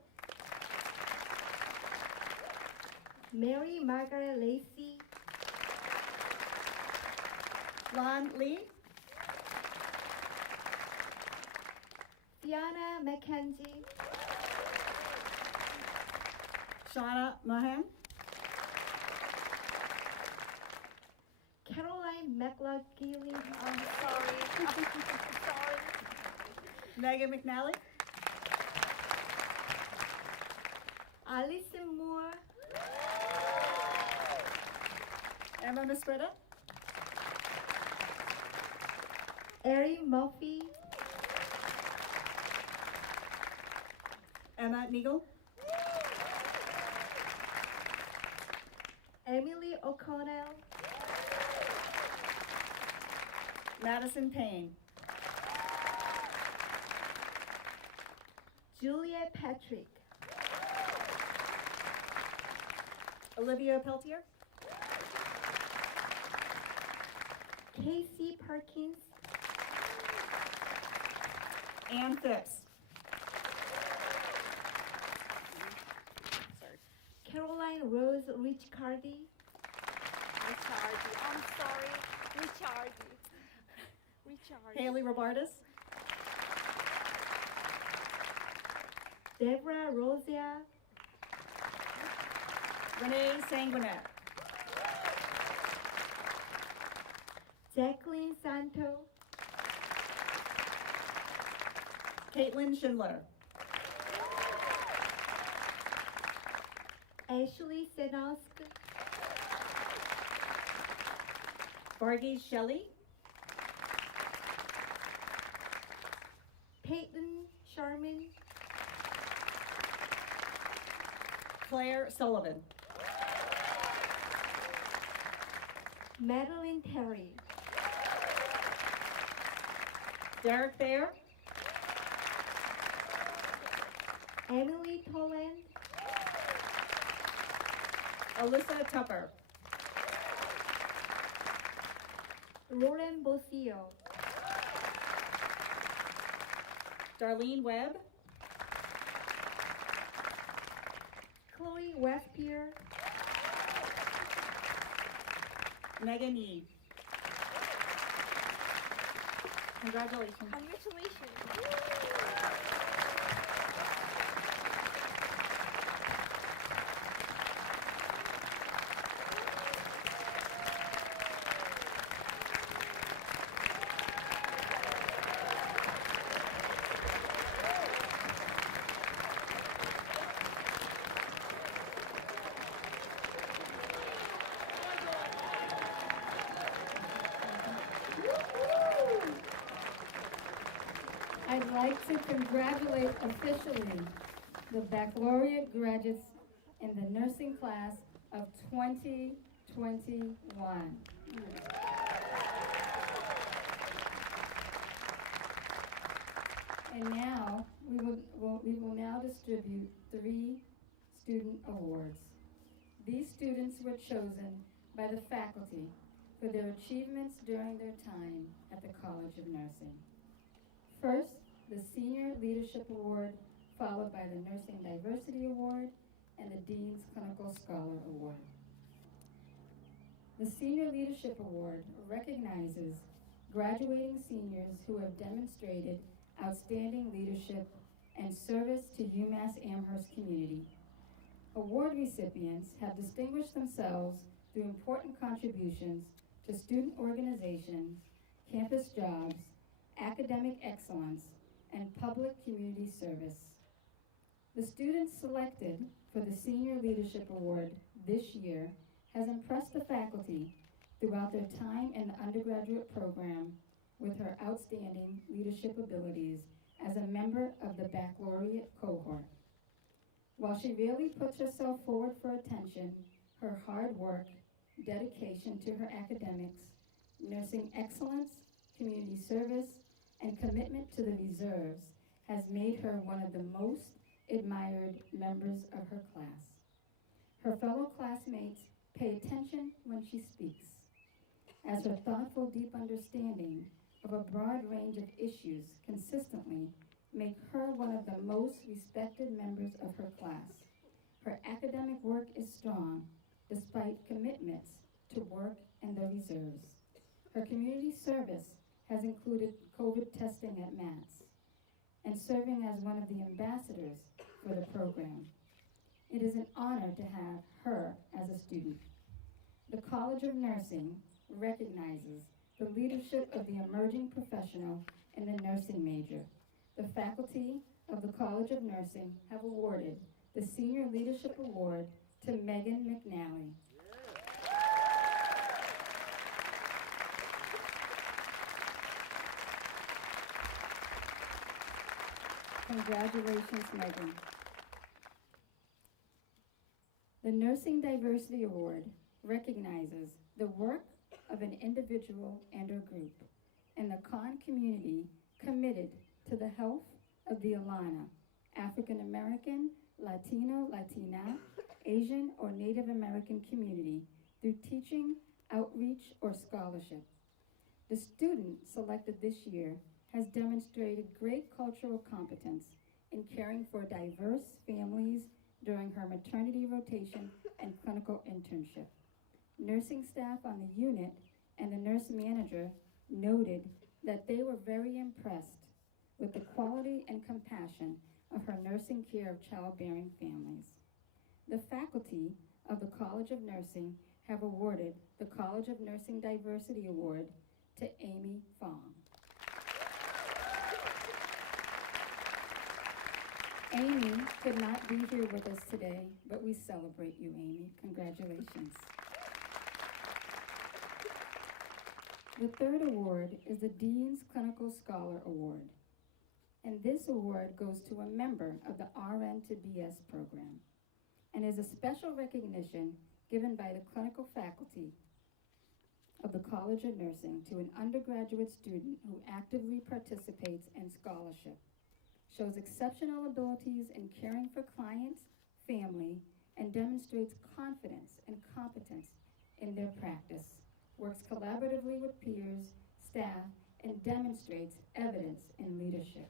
Mary Margaret Lacey, Lon Lee, Fiona McKenzie, Shauna Mahan, Caroline McLaughlin, I'm sorry, sorry, Megan McNally, Alison Moore, Emma Misquita, Erin Murphy, Emma Neagle, Emily O'Connell, Madison Payne, Julia Patrick, Olivia Peltier, Casey Perkins, Ann Phipps. Caroline Rose Ricciardi, I'm sorry, Ricciardi. Haley Robartis, Deborah Rosia, Renee Sanguinet, Jacqueline Santo, Caitlin Schindler, Ashley Senowsk, Varghese Shelley, Sherman, Claire Sullivan. Madeline Terry, Derek Bear. Emily Toland, Alyssa Tupper. Lauren Bocio, Darlene Webb. Chloe Westpier, Megan Yee. Congratulations. Congratulations. I'd like to congratulate officially the baccalaureate graduates in the nursing class of 2021. And now, we will now distribute 3 student awards. These students were chosen by the faculty for their achievements during their time at the College of Nursing. First, the Senior Leadership Award, followed by the Nursing Diversity Award and the Dean's Clinical Scholar Award. The Senior Leadership Award recognizes graduating seniors who have demonstrated outstanding leadership and service to UMass Amherst community. Award recipients have distinguished themselves through important contributions to student organizations, campus jobs, academic excellence, and public community service. The students selected for the Senior Leadership Award this year has impressed the faculty throughout their time in the undergraduate program with her outstanding leadership abilities as a member of the baccalaureate cohort. While she really puts herself forward for attention, her hard work, dedication to her academics, nursing excellence, community service, and commitment to the reserves has made her one of the most admired members of her class. Her fellow classmates pay attention when she speaks, as her thoughtful, deep understanding of a broad range of issues consistently make her one of the most respected members of her class. Her academic work is strong, despite commitments to work in the reserves. Her community service has included COVID testing at MATS and serving as one of the ambassadors for the program. It is an honor to have her as a student. The College of Nursing recognizes the leadership of the emerging professional in the nursing major. The faculty of the College of Nursing have awarded the Senior Leadership Award to Megan McNally. Congratulations, Megan. The Nursing Diversity Award recognizes the work of an individual and or group in the Khan community committed to the health of the Alana, African American, Latino, Latina, Asian, or Native American community through teaching, outreach, or scholarship. The student selected this year has demonstrated great cultural competence in caring for diverse families during her maternity rotation and clinical internship. Nursing staff on the unit and the nurse manager noted that they were very impressed with the quality and compassion of her nursing care of childbearing families. The faculty of the College of Nursing have awarded the College of Nursing Diversity Award to Amy Fong. Amy could not be here with us today, but we celebrate you, Amy. Congratulations. The third award is the Dean's Clinical Scholar Award. And this award goes to a member of the RN to BS program and is a special recognition given by the clinical faculty of the College of Nursing to an undergraduate student who actively participates in scholarship, shows exceptional abilities in caring for clients, family, and demonstrates confidence and competence in their practice, works collaboratively with peers, staff, and demonstrates evidence in leadership.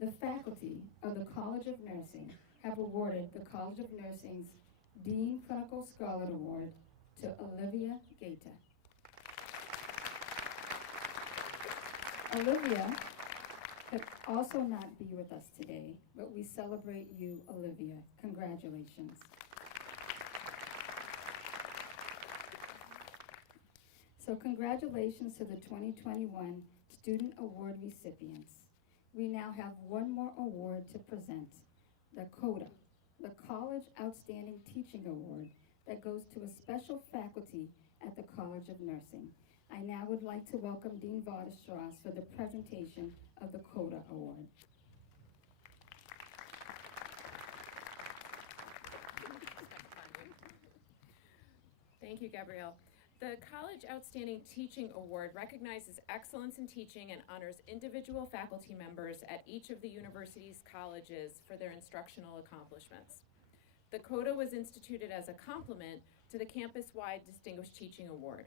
The faculty of the College of Nursing have awarded the College of Nursing's Dean Clinical Scholar Award to Olivia Gaeta. Olivia could also not be with us today, but we celebrate you, Olivia. Congratulations. So congratulations to the 2021 Student Award recipients. We now have one more award to present, the CODA, the College Outstanding Teaching Award, that goes to a special faculty at the College of Nursing. I now would like to welcome Dean Vaderstrass for the presentation of the CODA Award. Thank you, Gabrielle. The College Outstanding Teaching Award recognizes excellence in teaching and honors individual faculty members at each of the university's colleges for their instructional accomplishments. The CODA was instituted as a complement to the campus-wide Distinguished Teaching Award.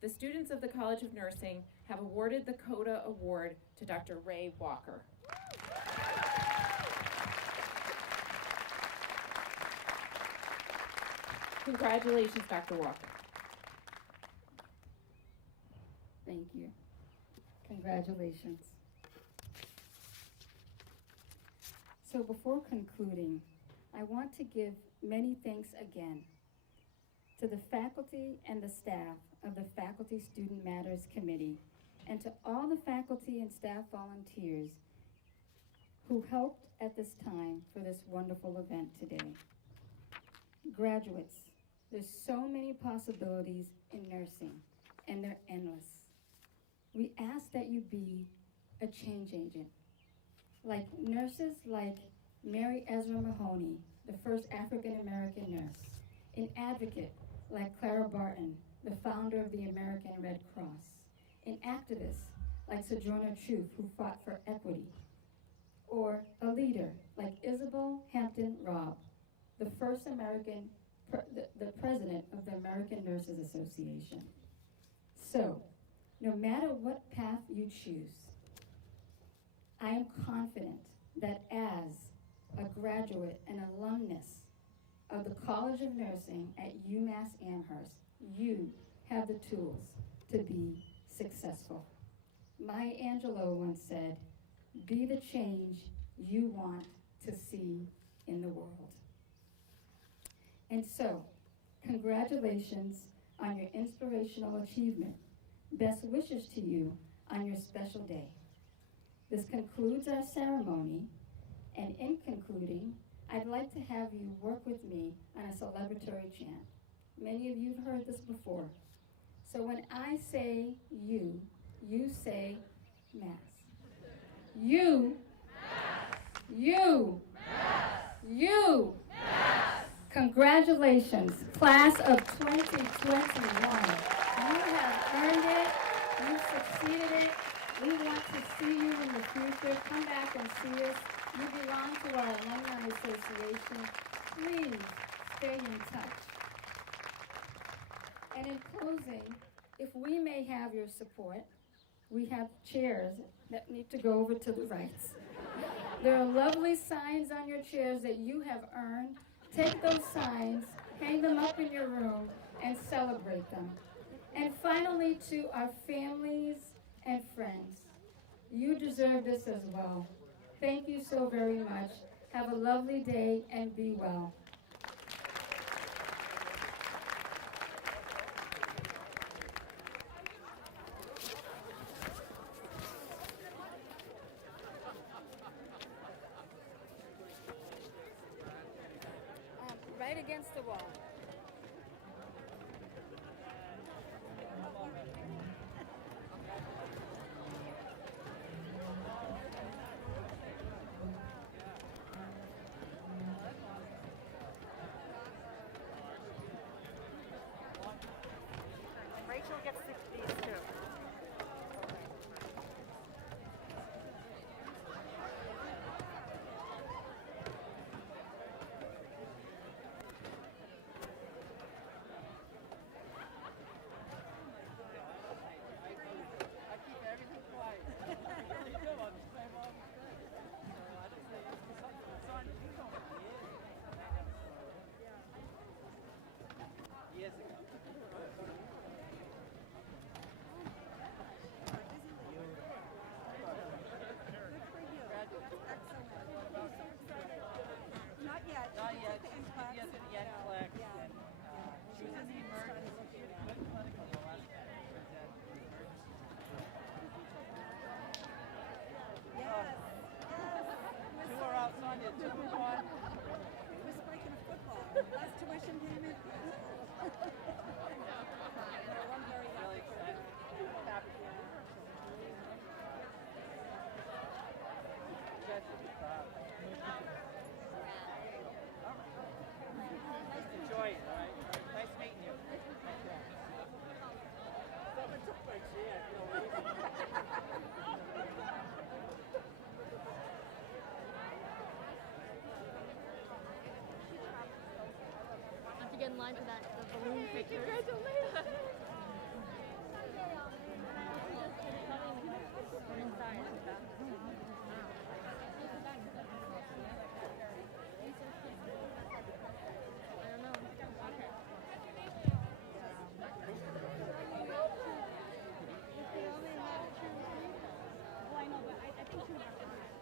The students of the College of Nursing have awarded the CODA Award to Dr. Ray Walker. Congratulations, Dr. Walker. Thank you. Congratulations. So before concluding, I want to give many thanks again to the faculty and the staff of the Faculty Student Matters Committee and to all the faculty and staff volunteers who helped at this time for this wonderful event today. Graduates, there's so many possibilities in nursing, and they're endless. We ask that you be a change agent. Like nurses like Mary Ezra Mahoney, the first African-American nurse. An advocate like Clara Barton, the founder of the American Red Cross. An activist like Sojourner Truth, who fought for equity. Or a leader like Isabel Hampton Robb, the first American, the president of the American Nurses Association. So, no matter what path you choose, I am confident that as a graduate and alumnus of the College of Nursing at UMass Amherst, you have the tools to be successful. Maya Angelou once said, "Be the change you want to see in the world." And so, congratulations on your inspirational achievement. Best wishes to you on your special day. This concludes our ceremony, and in concluding, I'd like to have you work with me on a celebratory chant. Many of you have heard this before. So when I say you, you say Mass. You, Mass. You, Mass. You, Mass. Congratulations, class of 2021. You have earned it. You've succeeded it. We want to see you in the future. Come back and see us. You belong to our Alumni Association. Please stay in touch. And in closing, if we may have your support, we have chairs that need to go over to the right. There are lovely signs on your chairs that you have earned. Take those signs, hang them up in your room, and celebrate them. And finally, to our families and friends, you deserve this as well. Thank you so very much. Have a lovely day and be well. Right against the wall. Enjoy it, all right? Nice meeting you. Someone took my chair. I feel lazy. Have to get in line for that the balloon picture. Congratulations! I don't know. Well, I know, but I think 2.5 hours.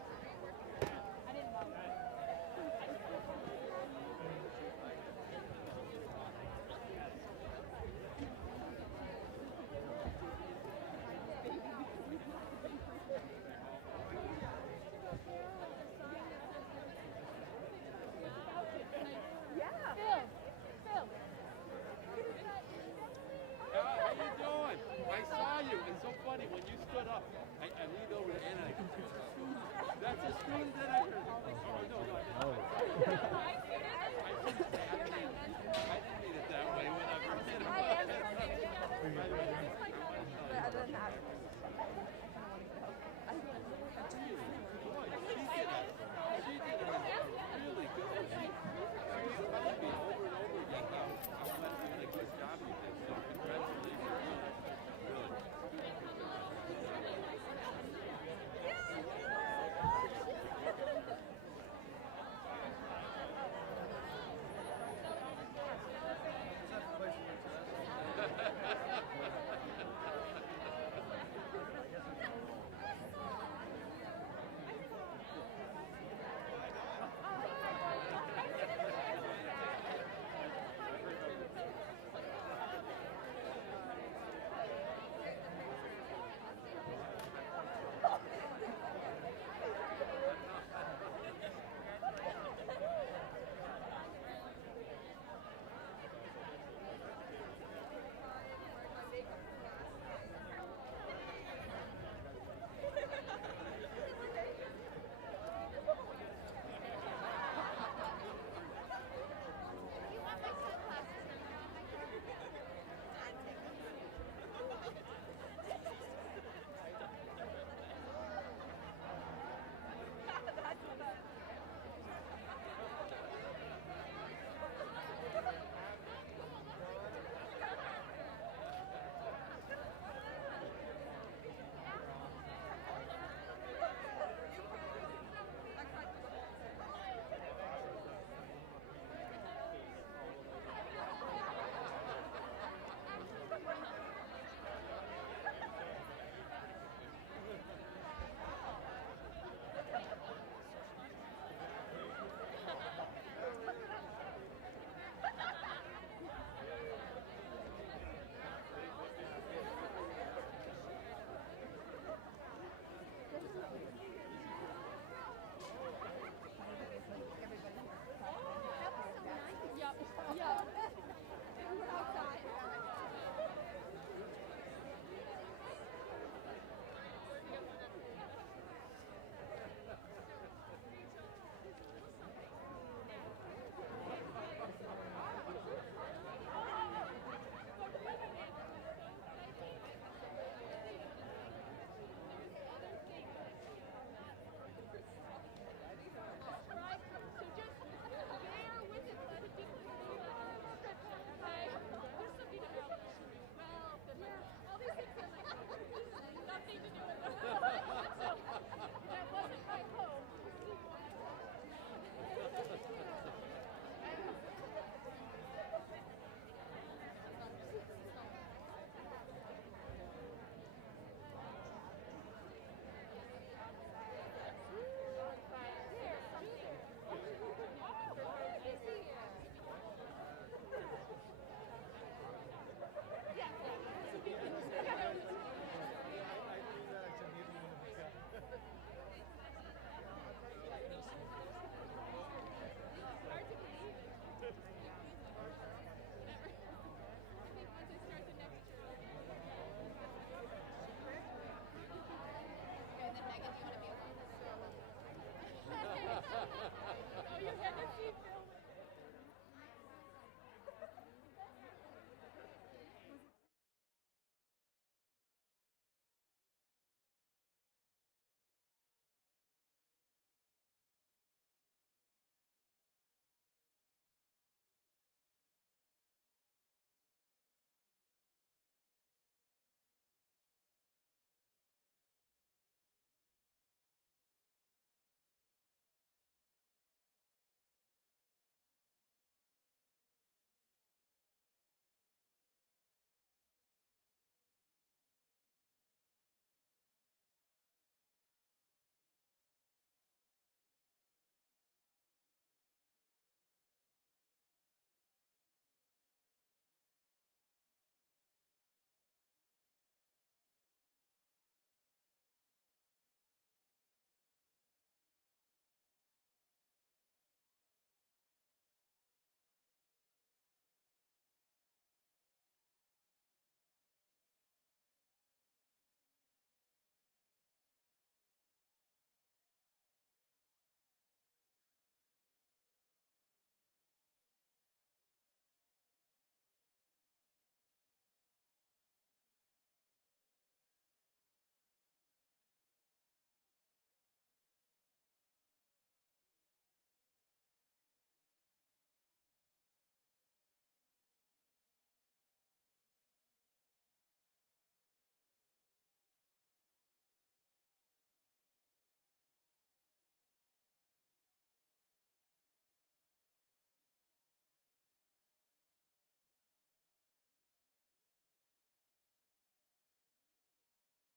I didn't want How you doing? I saw you. It's so funny when you stood up. I leaned over to Anna. That's a student that I heard. Oh, no, no.